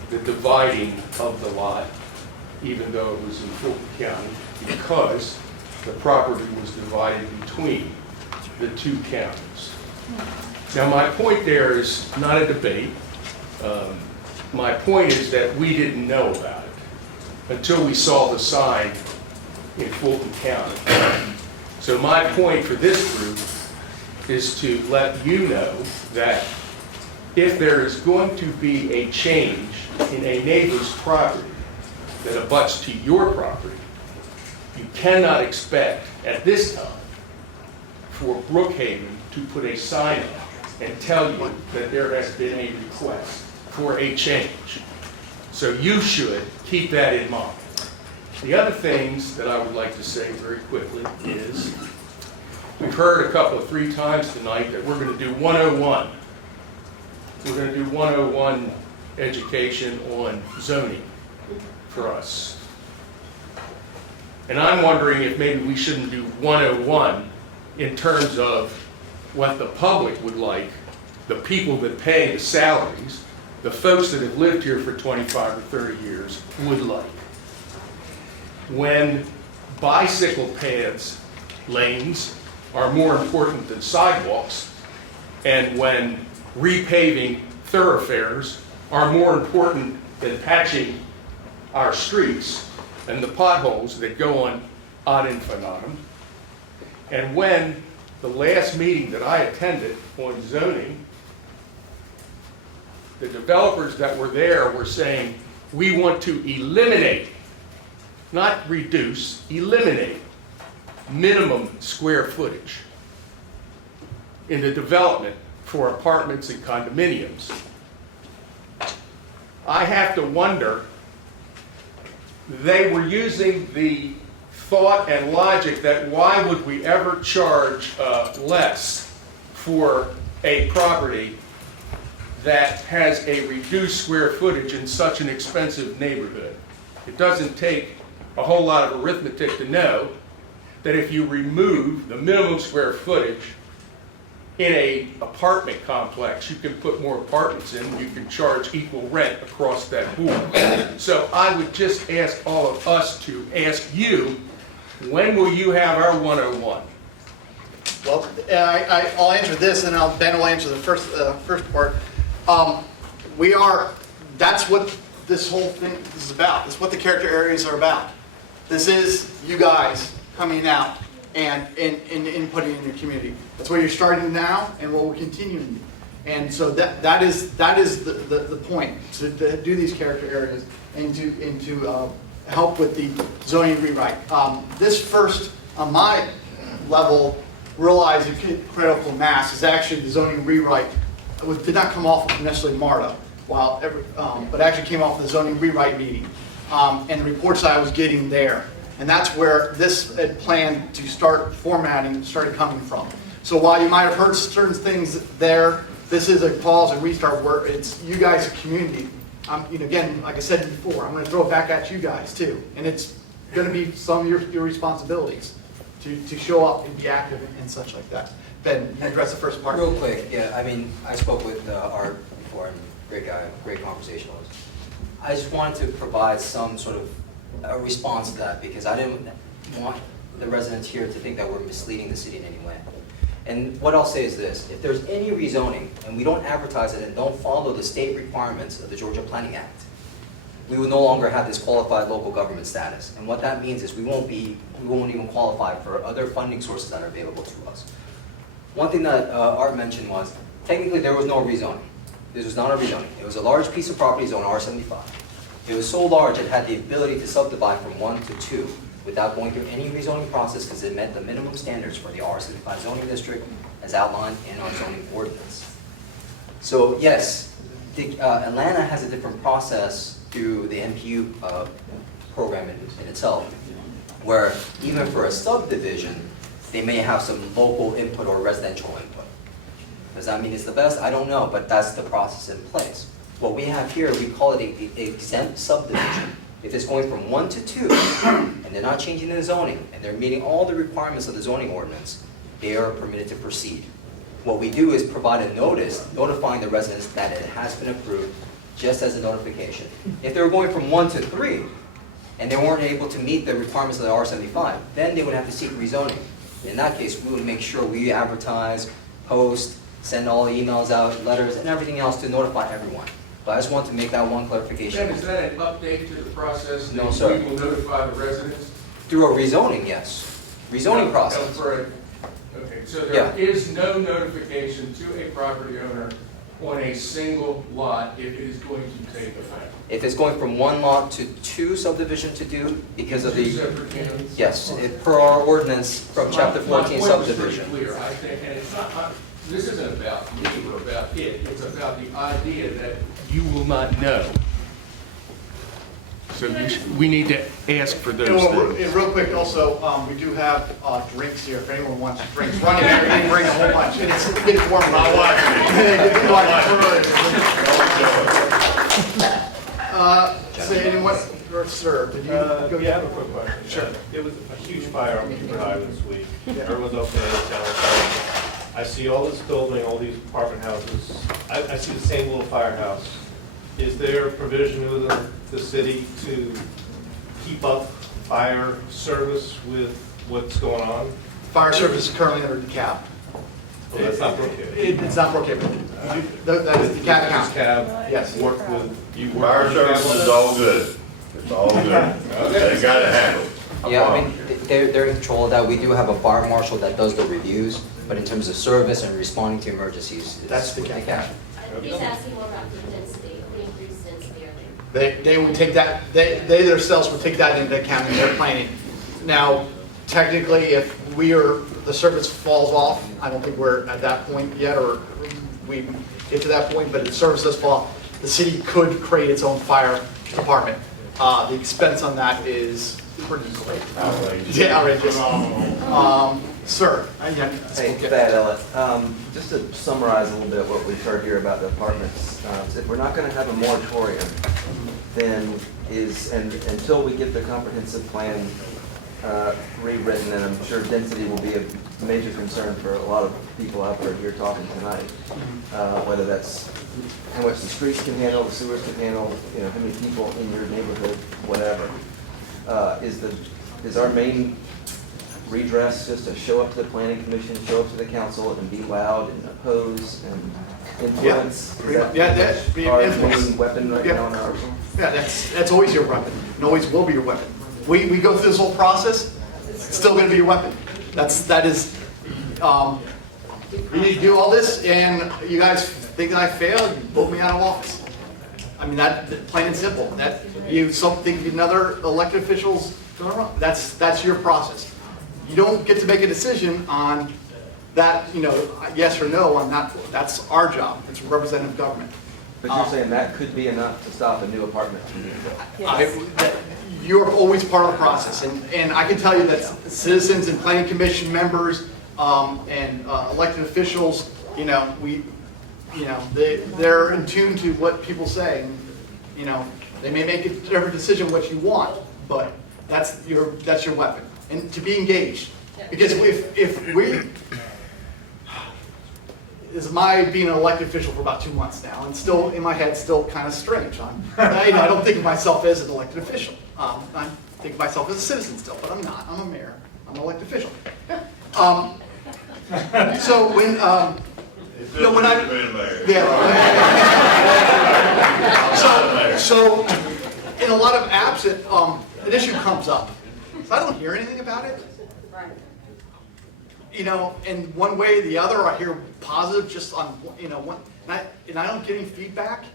the dividing of the lot, even though it was in Fulton County, because the property was divided between the two counties. Now, my point there is not a debate. My point is that we didn't know about it until we saw the sign in Fulton County. So my point for this group is to let you know that if there is going to be a change in a neighbor's property that abuts to your property, you cannot expect at this time for Brookhaven to put a sign up and tell you that there has been a request for a change. So you should keep that in mind. The other things that I would like to say very quickly is, we've heard three times tonight that we're going to do 101. We're going to do 101 education on zoning for us. And I'm wondering if maybe we shouldn't do 101 in terms of what the public would like, the people that pay the salaries, the folks that have lived here for 25 or 30 years would like. When bicycle paths, lanes, are more important than sidewalks, and when repaving thoroughfares are more important than patching our streets and the potholes that go on ad infinitum, and when the last meeting that I attended on zoning, the developers that were there were saying, we want to eliminate, not reduce, eliminate minimum square footage in the development for apartments and condominiums. I have to wonder, they were using the thought and logic that why would we ever charge less for a property that has a reduced square footage in such an expensive neighborhood. It doesn't take a whole lot of arithmetic to know that if you remove the minimum square footage in a apartment complex, you can put more apartments in, you can charge equal rent across that board. So I would just ask all of us to ask you, when will you have our 101? Well, I'll answer this, and Ben will answer the first part. That's what this whole thing is about. This is what the character areas are about. This is you guys coming out and inputting in your community. That's where you're starting now, and what we're continuing. And so that is the point, to do these character areas and to help with the zoning rewrite. This first, on my level, realizing critical mass is actually the zoning rewrite. It did not come off of necessarily MARTA, but actually came off the zoning rewrite meeting and the reports that I was getting there. And that's where this plan to start formatting started coming from. So while you might have heard certain things there, this is a pause and restart where it's you guys, a community. Again, like I said before, I'm going to throw it back at you guys too. And it's going to be some of your responsibilities to show up and be active and such like that. Ben, you address the first part. Real quick, yeah, I mean, I spoke with Art before, and great guy, great conversationalist. I just wanted to provide some sort of a response to that, because I didn't want the residents here to think that we're misleading the city in any way. And what I'll say is this: if there's any rezoning and we don't advertise it and don't follow the state requirements of the Georgia Planning Act, we will no longer have this qualified local government status. And what that means is we won't even qualify for other funding sources that are available to us. One thing that Art mentioned was, technically there was no rezoning. This was not a rezoning. It was a large piece of property, zone R75. It was so large it had the ability to subdivide from 1 to 2 without going through any rezoning process, because it met the minimum standards for the R75 zoning district as outlined in our zoning ordinance. So yes, Atlanta has a different process through the NPU program in itself, where even for a subdivision, they may have some local input or residential input. Does that mean it's the best? I don't know, but that's the process in place. What we have here, we call it an exempt subdivision. If it's going from 1 to 2, and they're not changing the zoning, and they're meeting all the requirements of the zoning ordinance, they are permitted to proceed. What we do is provide a notice notifying the residents that it has been approved, just as a notification. If they were going from 1 to 3, and they weren't able to meet the requirements of the R75, then they would have to seek rezoning. In that case, we would make sure we advertise, post, send all the emails out, letters, and everything else to notify everyone. But I just want to make that one clarification. Is that an update to the process? No, that sir. We will notify the residents? Through a rezoning, yes. Rezoning process. Okay, so there Yeah. is no notification to a property owner on a single lot if it is going to take effect? If it's going from 1 lot to 2 subdivision to do, because of the... 2 separate counties? Yes, per our ordinance from chapter 14 My point was pretty subdivision. clear, I think, and it's not, this isn't about me or about it, it's about the idea that you will not know. So we need to ask for those things. And real quick, also, we do have drinks here, if anyone wants drinks. Running here, they bring a whole bunch, and it's getting warm. My wife. Say anyone, or sir, did you go? Yeah, I have a quick question. Sure. It was a huge fire on Beaver Highway this week. Everyone's opening their cellars. I see all this building, all these apartment houses. I see the same little firehouse. Is there provision within the city to keep up fire service with what's going on? Fire service is currently under DeKalb. Well, that's not Brookhaven. It's not Brookhaven. That is DeKalb County. Yes. Work with, you work Fire with service DeKalb? is all good. It's all good. They got it handled. Yeah, I mean, they're in control of that. We do have a fire marshal that does the reviews, but in terms of service and responding to emergencies, That's the DeKalb. He's asking more about the density, the increased density, are they? They would take that, they themselves would take that into account in their planning. Now, technically, if the service falls off, I don't think we're at that point yet, or we get to that point, but if the service does fall off, the city could create its own fire department. The expense on that is pretty great. Outrageous. Yeah, outrageous. Sir. Hey, Thad Ellett. Just to summarize a little bit what we've heard here about the apartments, if we're not going to have a moratorium, then until we get the comprehensive plan rewritten, and I'm sure density will be a major concern for a lot of people out there here talking tonight, whether that's how much the streets can handle, the sewers can handle, how many people in your neighborhood, whatever. Is our main redress just to show up to the planning commission, show up to the council, and be loud and oppose and influence? That's our influence. main weapon right now in our arsenal? Yeah, that's always your weapon, and always will be your weapon. We go through this whole process, it's still gonna be your weapon. That is, you need to do all this, and you guys think that I failed, you vote me out of office. I mean, that, plain and simple. That, something another elected officials, that's your process. You don't get to make a decision on that, yes or no on that. That's our job. It's representative government. But you're saying that could be enough to stop a new apartment from being built? You're always part of the process, and I can tell you that citizens and planning commission members and elected officials, they're in tune to what people say. They may make a different decision what you want, but that's your weapon, and to be engaged. Because if we, this is my being an elected official for about 2 months now, and still in my head, still kind of strange. I don't think of myself as an elected official. I think of myself as a citizen still, but I'm not. I'm a mayor. I'm an elected official. So when so in a lot of apps, an issue comes up. So I don't hear anything about it. Right. In one way or the other, I hear positive just on, one, and I don't get any feedback.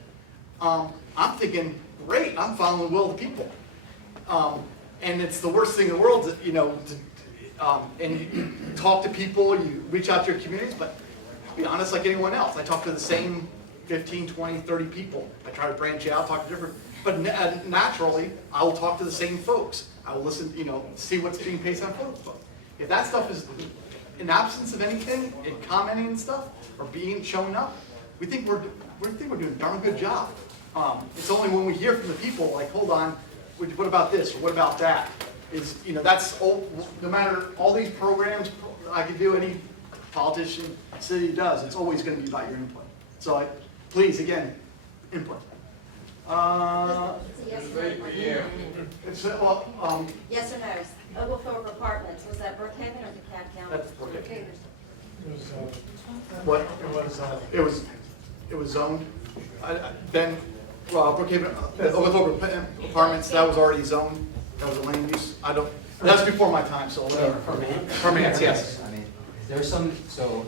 I'm thinking, great, I'm following the will of the people. And it's the worst thing in the world, and you talk to people, you reach out to your communities, but to be honest, like anyone else, I talk to the same 15, 20, 30 people. I try to branch out, talk to different, but naturally, I will talk to the same folks. I will listen, see what's being based on folks. If that stuff is in absence of anything, in commenting and stuff, or showing up, we think we're doing a darn good job. It's only when we hear from the people, like, hold on, what about this, or what about that? That's all, no matter all these programs I could do, any politician, city does, it's always gonna be about your input. So please, again, input. Yes or no? Yes or no? Oglethorpe Apartments, was that Brookhaven or DeKalb County? That's Brookhaven. What? It was zoned. Brookhaven, Oglethorpe Apartments, that was already zoned. That was a land use. That's before my time, so. Permits, yes. I mean, there's so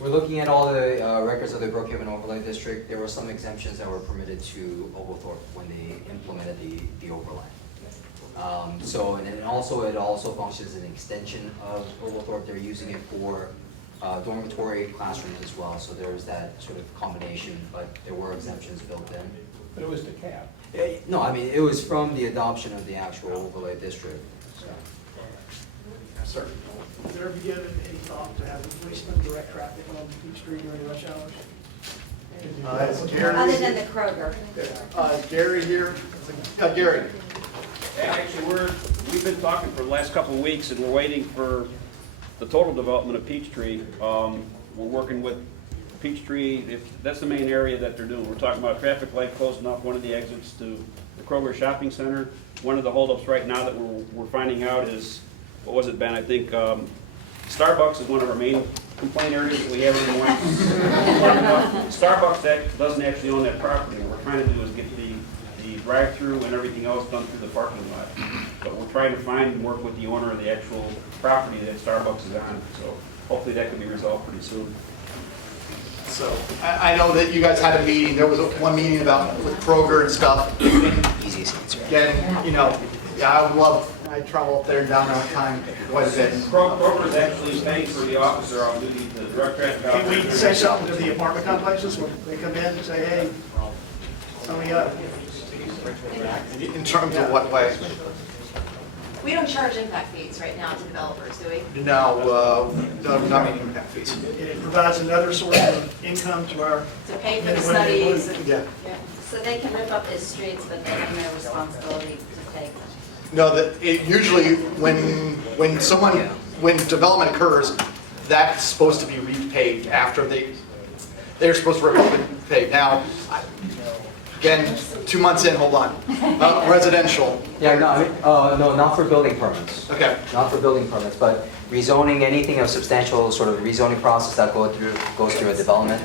we're looking at all the records of the Brookhaven Overlay District. There were some exemptions that were permitted to Oglethorpe when they implemented the overlay. It also functions as an extension of Oglethorpe. They're using it for dormitory classrooms as well. So there's that sort of combination, but there were exemptions built in. But it was the cap. No, I mean, it was from the adoption of the actual overlay district. So. Sir. Has there ever given any thought to having policemen direct traffic on Peach Street during rush hours? Other than the Kroger. Gary here. Gary. Actually, we've been talking for the last couple of weeks, and we're waiting for the total development of Peachtree. We're working with Peachtree, if that's the main area that they're doing. We're talking about traffic light closing up one of the exits to the Kroger Shopping Center. One of the holdups right now that we're finding out is, what was it, Ben? I think Starbucks is one of our main complaint areas that we have in the morning. Starbucks doesn't actually own that property. What we're trying to do is get the drive-through and everything else done through the parking lot. But we're trying to find and work with the owner of the actual property that Starbucks is on. So hopefully that can be resolved pretty soon. So I know that you guys had a meeting. There was one meeting with Kroger and stuff. Easiest answer. Again, I travel up there and down there all the time quite a bit. Kroger's actually paying for the officer on duty, the direct traffic Can officer. we say something to the apartment complexes when they come in and say, hey, something up? In terms of what way? We don't charge impact fees right now to developers, do we? No, not any impact fees. It provides another source of income to our To pay for the men and women studies. employees. Yeah. So they can rip up his streets, but they have no responsibility to pay. No, usually when development occurs, that's supposed to be repaid after they're supposed to repay. Now, again, 2 months in, hold on. Residential. Yeah, no, I mean, no, not for building permits. Okay. Not for building permits, but rezoning, anything of substantial sort of rezoning process that goes through a development,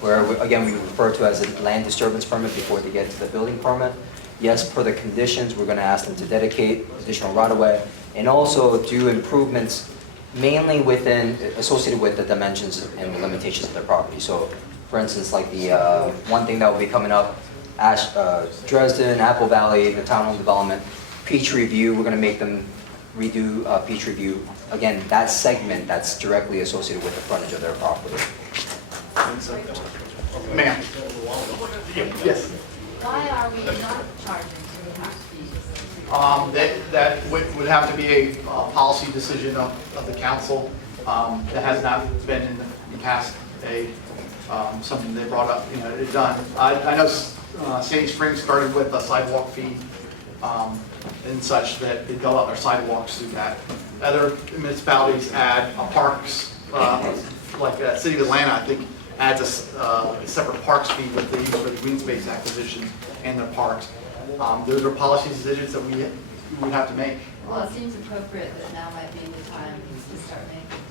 where, again, we refer to as a land disturbance permit before they get to the building permit. Yes, per the conditions, we're going to ask them to dedicate additional right-of-way and also do improvements mainly associated with the dimensions and the limitations of their property. So, for instance, like the one thing that will be coming up, Dresden, Apple Valley, the townhome development, Peach Review, we're going to make them redo Peach Review. Again, that segment that's directly associated with the frontage of their property. Ma'am. Yes. Why are we not charging impact fees? That would have to be a policy decision of the council. That has not been in the past something they brought up, it's done. I know Sandy Springs started with a sidewalk fee and such that they built out their sidewalks through that. Other municipalities add parks, like City of Atlanta, I think, adds a separate parks fee that they use for the green space acquisition and their parks. Those are policy decisions that we would have to make. Well, it seems appropriate that now might be the time to start making.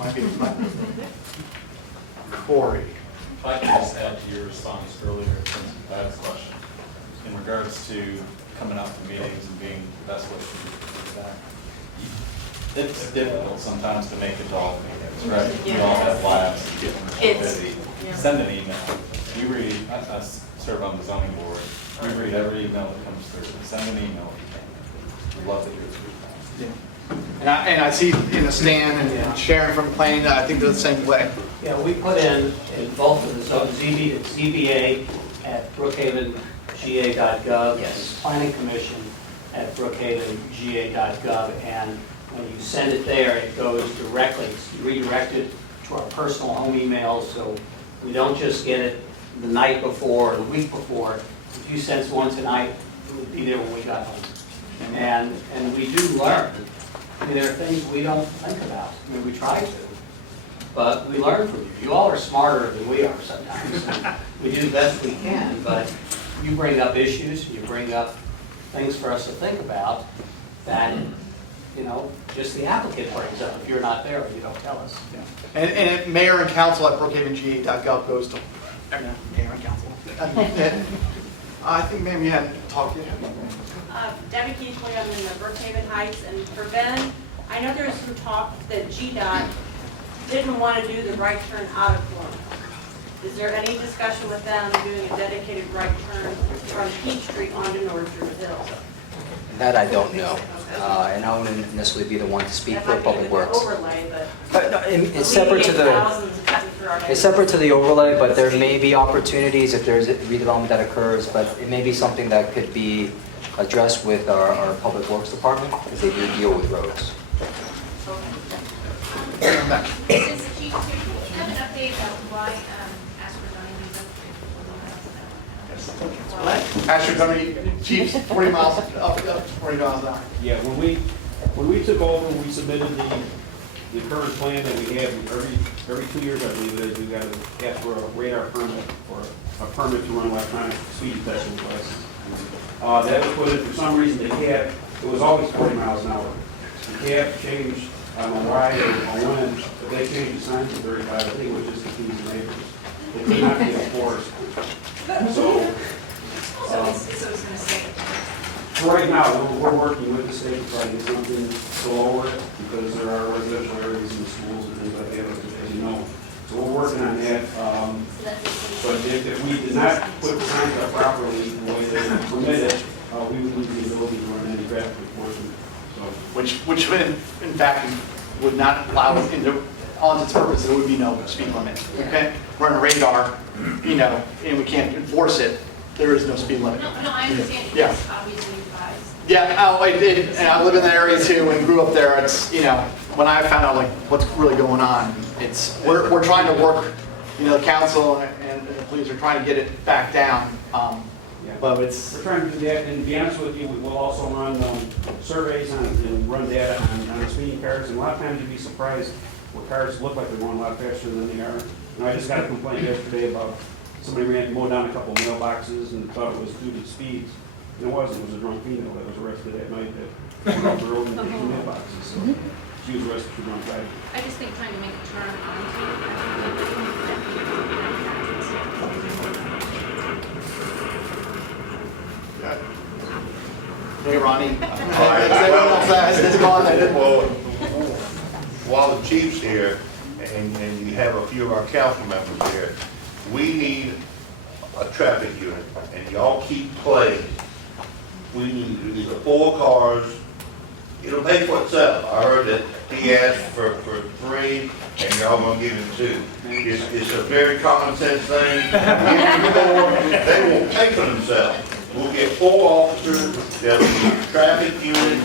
Might be. Corey. If I could just add to your response earlier in terms of Bad's question, in regards to coming out to meetings and being the best way to do that. It's difficult sometimes to make it to all meetings, right? We all have lives, get busy. Yeah. Send an email. We read, I serve on the zoning board, we read every email that comes through. Send an email if you can. We'd love to hear your feedback. And I see in the stand and Sharon from planning, I think they're the same way. Yeah, we put in both of the zones, ZBA at brookhavenga.gov, and Planning Commission at brookhavenga.gov, and when you send it there, it goes directly, it's redirected to our personal home emails, so we don't just get it the night before or the week before. If you sent one tonight, it would be there when we got home. And we do learn. I mean, there are things we don't think about. I mean, we try to. But we learn from you. You all are smarter than we are sometimes. We do the best we can, but you bring up issues, you bring up things for us to think about that, you know, just the applicant brings up. If you're not there, or you don't tell us. Yeah. And mayor and council at brookhavenga.gov goes to mayor and council. I think maybe you hadn't talked yet. Debbie Keithley, I'm in the Brookhaven Heights, and for Ben, I know there was some talk that GDOT didn't want to do the right turn out of Colonial. Is there any discussion with them doing a dedicated right turn from Peachtree onto North Druid Hills? That I don't know, and I wouldn't necessarily be the one to speak for Public Works. Overlay, but No, it's separate to the overlay, but there may be opportunities if there's a redevelopment that occurs, but it may be something that could be addressed with our Public Works Department, because they do deal with roads. Chief, do you have an update about why Asher Gunny, Chiefs, 40 miles up, 40 miles an hour. Yeah, when we took over, we submitted the current plan that we have every 2 years, I believe it is, we got to ask for a radar permit or a permit to run electronic speed detection devices. That was put in, for some reason, the cap, it was always 40 miles an hour. The cap changed, I don't know why or when, but they changed the sign to 35, I think it was just to confuse the neighbors. It could not be enforced. So it's going to stay. for right now, we're working with the state to try to get something to lower it, because there are residential areas in the schools and things like that, as you know. So we're working on that. But if we did not put the signs up properly in the way they permit it, we would lose the ability to run any traffic enforcement. So, Which in fact would not allow us into, on its purpose, there would be no speed limit. We can't run a radar, you know, and we can't enforce it. There is no speed limit. No, I understand. Yeah. It's obviously advised. Yeah, I did, and I live in that area too, and grew up there. It's, you know, when I found out like what's really going on, it's we're trying to work, you know, the council and the police are trying to get it back down. But we're trying to do that, and to be honest with you, we will also run surveys on and run data on the speeding cars, and a lot of times you'd be surprised where cars look like they're going a lot faster than they are. And I just got a complaint yesterday about somebody mowed down a couple of mailboxes and thought it was due to the speeds. It wasn't, it was a drunk female that was arrested that night that went off the road and taken mailboxes. So she was arrested for drunk driving. I just think trying to make a turn onto Hey, Ronnie. Well, while the chief's here, and you have a few of our council members here, we need a traffic unit, and y'all keep playing. We need either 4 cars. It'll pay for itself. I heard that he asked for 3, and y'all gonna give him 2. It's a very common sense thing. Give him 4, they won't pay for themselves. We'll get 4 officers, there'll be a traffic unit,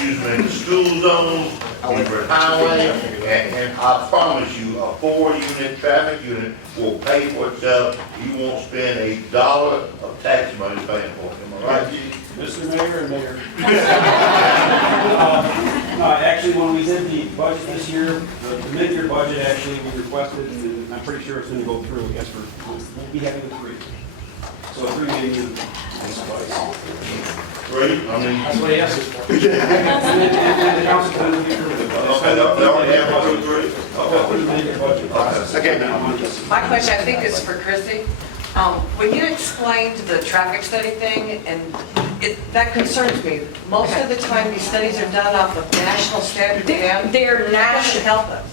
used in the school zones, over highway, and I promise you, a 4-unit traffic unit will pay for itself. You won't spend $1 of tax money paying for it. Am I right? Mr. Mayor and Mayor. No, actually, when we did the budget this year, the mid-year budget, actually, we requested, and I'm pretty sure it's going to go through, yes, we'll be having 3. So 3 million. 3? I mean, that's what he asked us for. And the council's going to be through with it. Okay, they already have 3. Okay. My question, I think, is for Christie. When you explained the traffic study thing, and that concerns me. Most of the time, these studies are done off of national standard data. They're That should national. help us.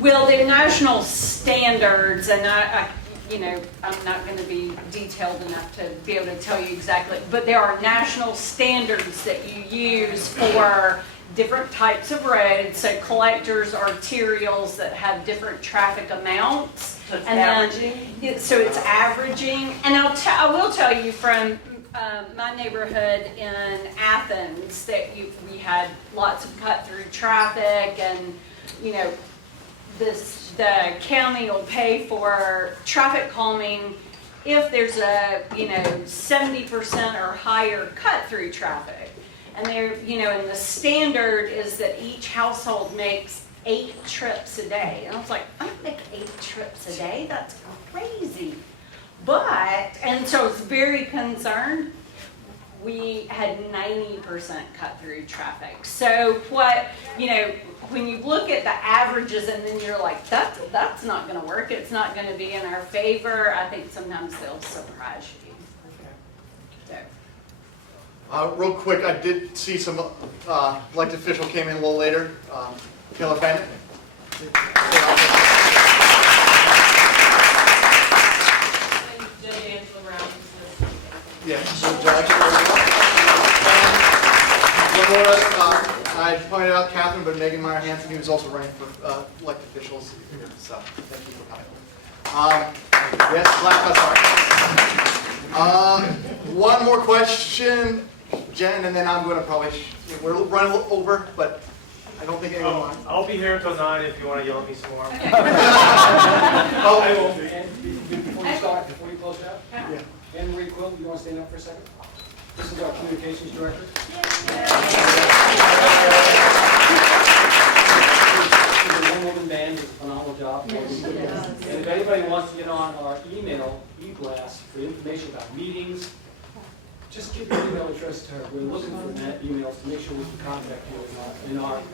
Well, they're national standards, and I, you know, I'm not going to be detailed enough to be able to tell you exactly, but there are national standards that you use for different types of roads, so collectors, arterials that have different traffic amounts. So it's And then- averaging? So it's averaging, and I will tell you from my neighborhood in Athens that we had lots of cut-through traffic, and, you know, the county will pay for traffic calming if there's a, 70% or higher cut-through traffic. And and the standard is that each household makes 8 trips a day. And I was like, I don't make 8 trips a day, that's crazy. And so I was very concerned. We had 90% cut-through traffic. So when you look at the averages and then you're like, that's not gonna work, it's not gonna be in our favor, I think sometimes they'll surprise you. So. Real quick, I did see some elected official came in a little later. Taylor Bennett. Yeah, so Judge. I pointed out Catherine, but Megan Meyer Hansen, who was also running for elected officials. So thank you for coming. Yes, one more question, Jen, and then I'm going to probably, we're running a little over, but I don't think anyone wants. I'll be here until 9 if you want to yell at me some more. I will be. Before you close out, Yeah. Anne Marie Quill, you want to stand up for a second? This is our communications director. She's a one-woman band, does a phenomenal job. And if anybody wants to get on our e-blast for information about meetings, just give your email address to her. We're looking for that emails to make sure we can contact you in our. Go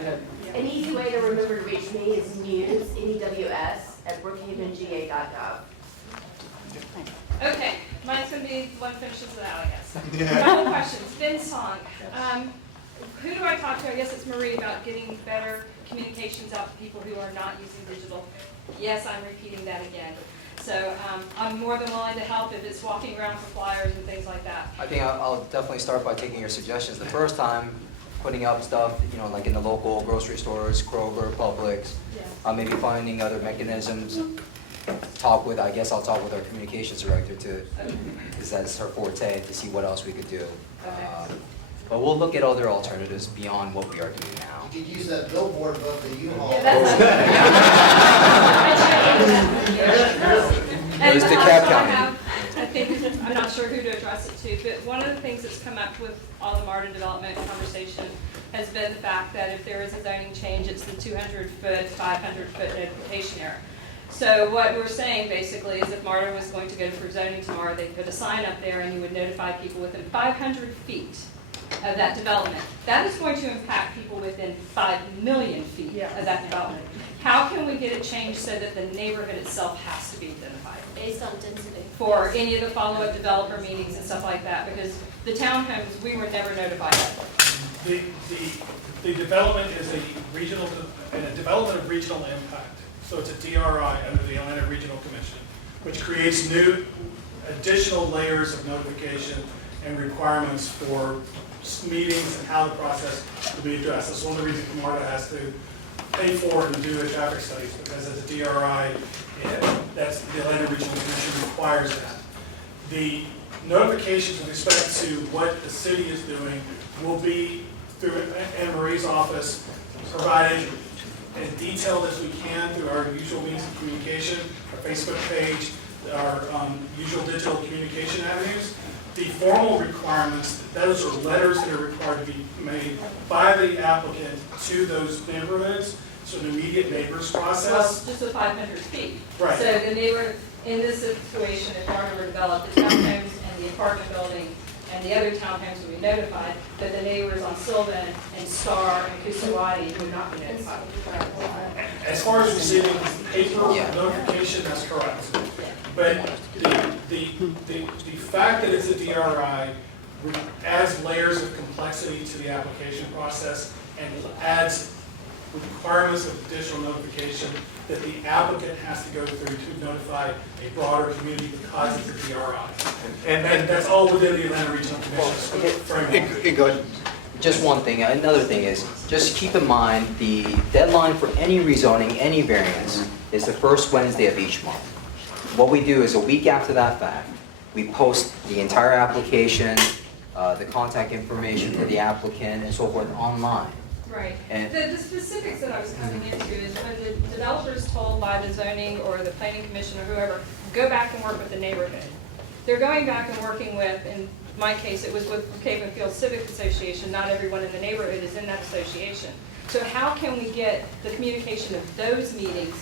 ahead. An easy way to remember to reach me is news, N-E-W-S, @brookhavengA.gov. Okay, mine's gonna be one finishes it out, I guess. Couple questions. Vin Song, who do I talk to? I guess it's Marie about getting better communications out to people who are not using digital. Yes, I'm repeating that again. So I'm more than willing to help if it's walking around for flyers and things like that. I think I'll definitely start by taking your suggestions. The first time, putting up stuff, like in the local grocery stores, Kroger, Publix, maybe finding other mechanisms. I guess I'll talk with our communications director because that's her forte, to see what else we could do. But we'll look at other alternatives beyond what we are doing now. You could use that billboard above the U-Haul. And I think, I'm not sure who to address it to, but one of the things that's come up with all the MARTA development conversation has been the fact that if there is a zoning change, it's the 200-foot, 500-foot notification error. So what we're saying basically is if MARTA was going to go for zoning tomorrow, they'd put a sign up there and you would notify people within 500 feet of that development. That is going to impact people within 5 million feet of that development. How can we get it changed so that the neighborhood itself has to be identified? Based on density. For any of the follow-up developer meetings and stuff like that, because the townhomes, we were never notified of. The development is a development of regional impact. So it's a DRI under the Atlanta Regional Commission, which creates new additional layers of notification and requirements for meetings and how the process will be addressed. That's one of the reasons MARTA has to pay for and do the traffic studies, because as a DRI, that's the Atlanta Regional Commission requires that. The notifications with respect to what the city is doing will be through Anne Marie's office, provided as detailed as we can through our usual means of communication, our Facebook page, our usual digital communication avenues. The formal requirements, those are letters that are required to be made by the applicant to those neighborhoods, so the immediate neighbors process. Well, just the 500 feet. Right. So the neighbor, in this situation, if MARTA were developed, the townhomes and the apartment building and the other townhomes would be notified, but the neighbors on Sylvan and Star and Kusawati would not be notified. As far as receiving paper notification, that's correct. But the fact that it's a DRI adds layers of complexity to the application process and adds requirements of additional notification that the applicant has to go through to notify a broader community because it's a DRI. And that's all within the Atlanta Regional Commission's framework. Go ahead. Just one thing, another thing is, just keep in mind, the deadline for any rezoning, any variance, is the first Wednesday of each month. What we do is a week after that fact, we post the entire application, the contact information for the applicant and so forth online. Right. And- The specifics that I was coming into is when the developer's told by the zoning or the planning commission or whoever, go back and work with the neighborhood. They're going back and working with, in my case, it was with Brookhaven Field Civic Association. Not everyone in the neighborhood is in that association. So how can we get the communication of those meetings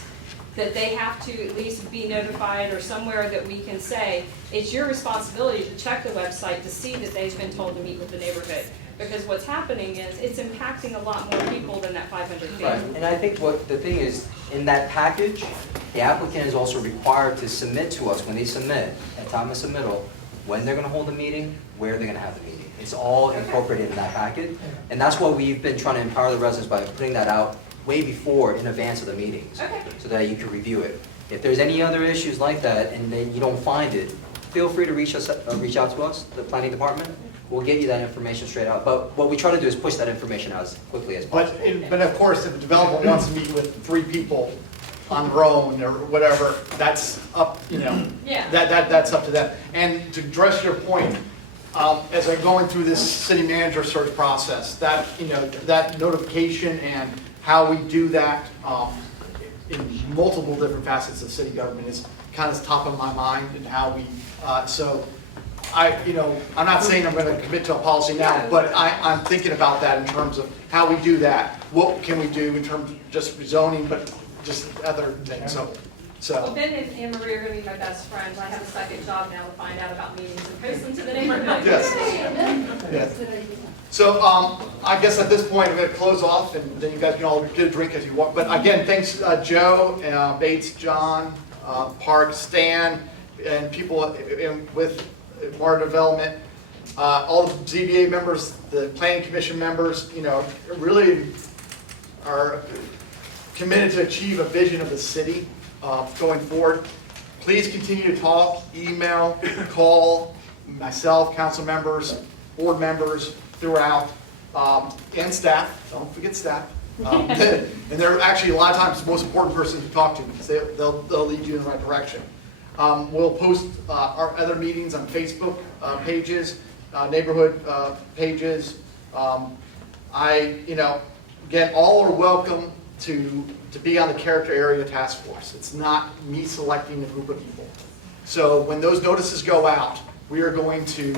that they have to at least be notified, or somewhere that we can say, it's your responsibility to check the website to see that they've been told to meet with the neighborhood? Because what's happening is it's impacting a lot more people than that 500 feet. Right, and I think what the thing is, in that package, the applicant is also required to submit to us, when they submit, at time of submittal, when they're gonna hold the meeting, where they're gonna have the meeting. It's all incorporated in that packet, and that's what we've been trying to empower the residents by putting that out way before, in advance of the meetings, so that you can review it. If there's any other issues like that, and then you don't find it, feel free to reach out to us, the planning department. We'll get you that information straight out. But what we try to do is push that information out as quickly as possible. But of course, if a developer wants to meet with 3 people on their own or whatever, that's up, Yeah. that's up to them. And to address your point, as I'm going through this city manager search process, that, that notification and how we do that in multiple different facets of city government is kind of top of my mind, and how we, I'm not saying I'm going to commit to a policy now, but I'm thinking about that in terms of how we do that. What can we do in terms of just rezoning, but just other things. Well, Ben and Anne Marie are going to be my best friends. I have a second job now to find out about meetings and post them to the neighborhood. Yes. So I guess at this point, I'm going to close off, and then you guys can all get a drink as you walk. But again, thanks Joe, Bates, John, Park, Stan, and people with Martin Development, all the ZBA members, the Planning Commission members, really are committed to achieve a vision of the city going forward. Please continue to talk, email, call myself, council members, board members throughout, and staff. Don't forget staff. And they're actually a lot of times the most important person to talk to, because they'll lead you in the right direction. We'll post our other meetings on Facebook pages, neighborhood pages. Again, all are welcome to be on the character area task force. It's not me selecting a group of people. So when those notices go out, we are going to,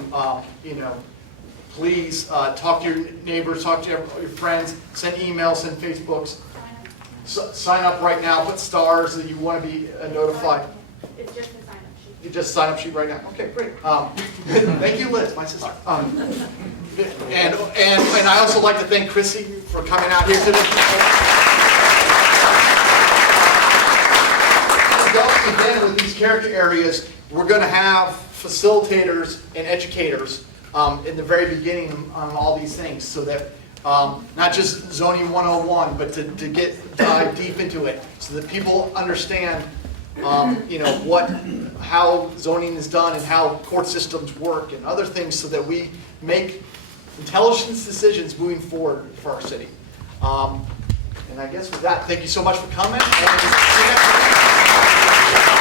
please talk to your neighbors, talk to your friends, send emails, send Facebooks. Sign up right now, put stars that you want to be notified. It's just a sign-up sheet. You just sign up sheet right now. Okay, great. Thank you, Liz, my sister. And I also like to thank Chrissy for coming out here today. Again, with these character areas, we're going to have facilitators and educators in the very beginning on all these things, so that not just zoning 101, but to dive deep into it, so that people understand how zoning is done and how court systems work and other things, so that we make intelligent decisions moving forward for our city. And I guess with that, thank you so much for coming. And see you next week.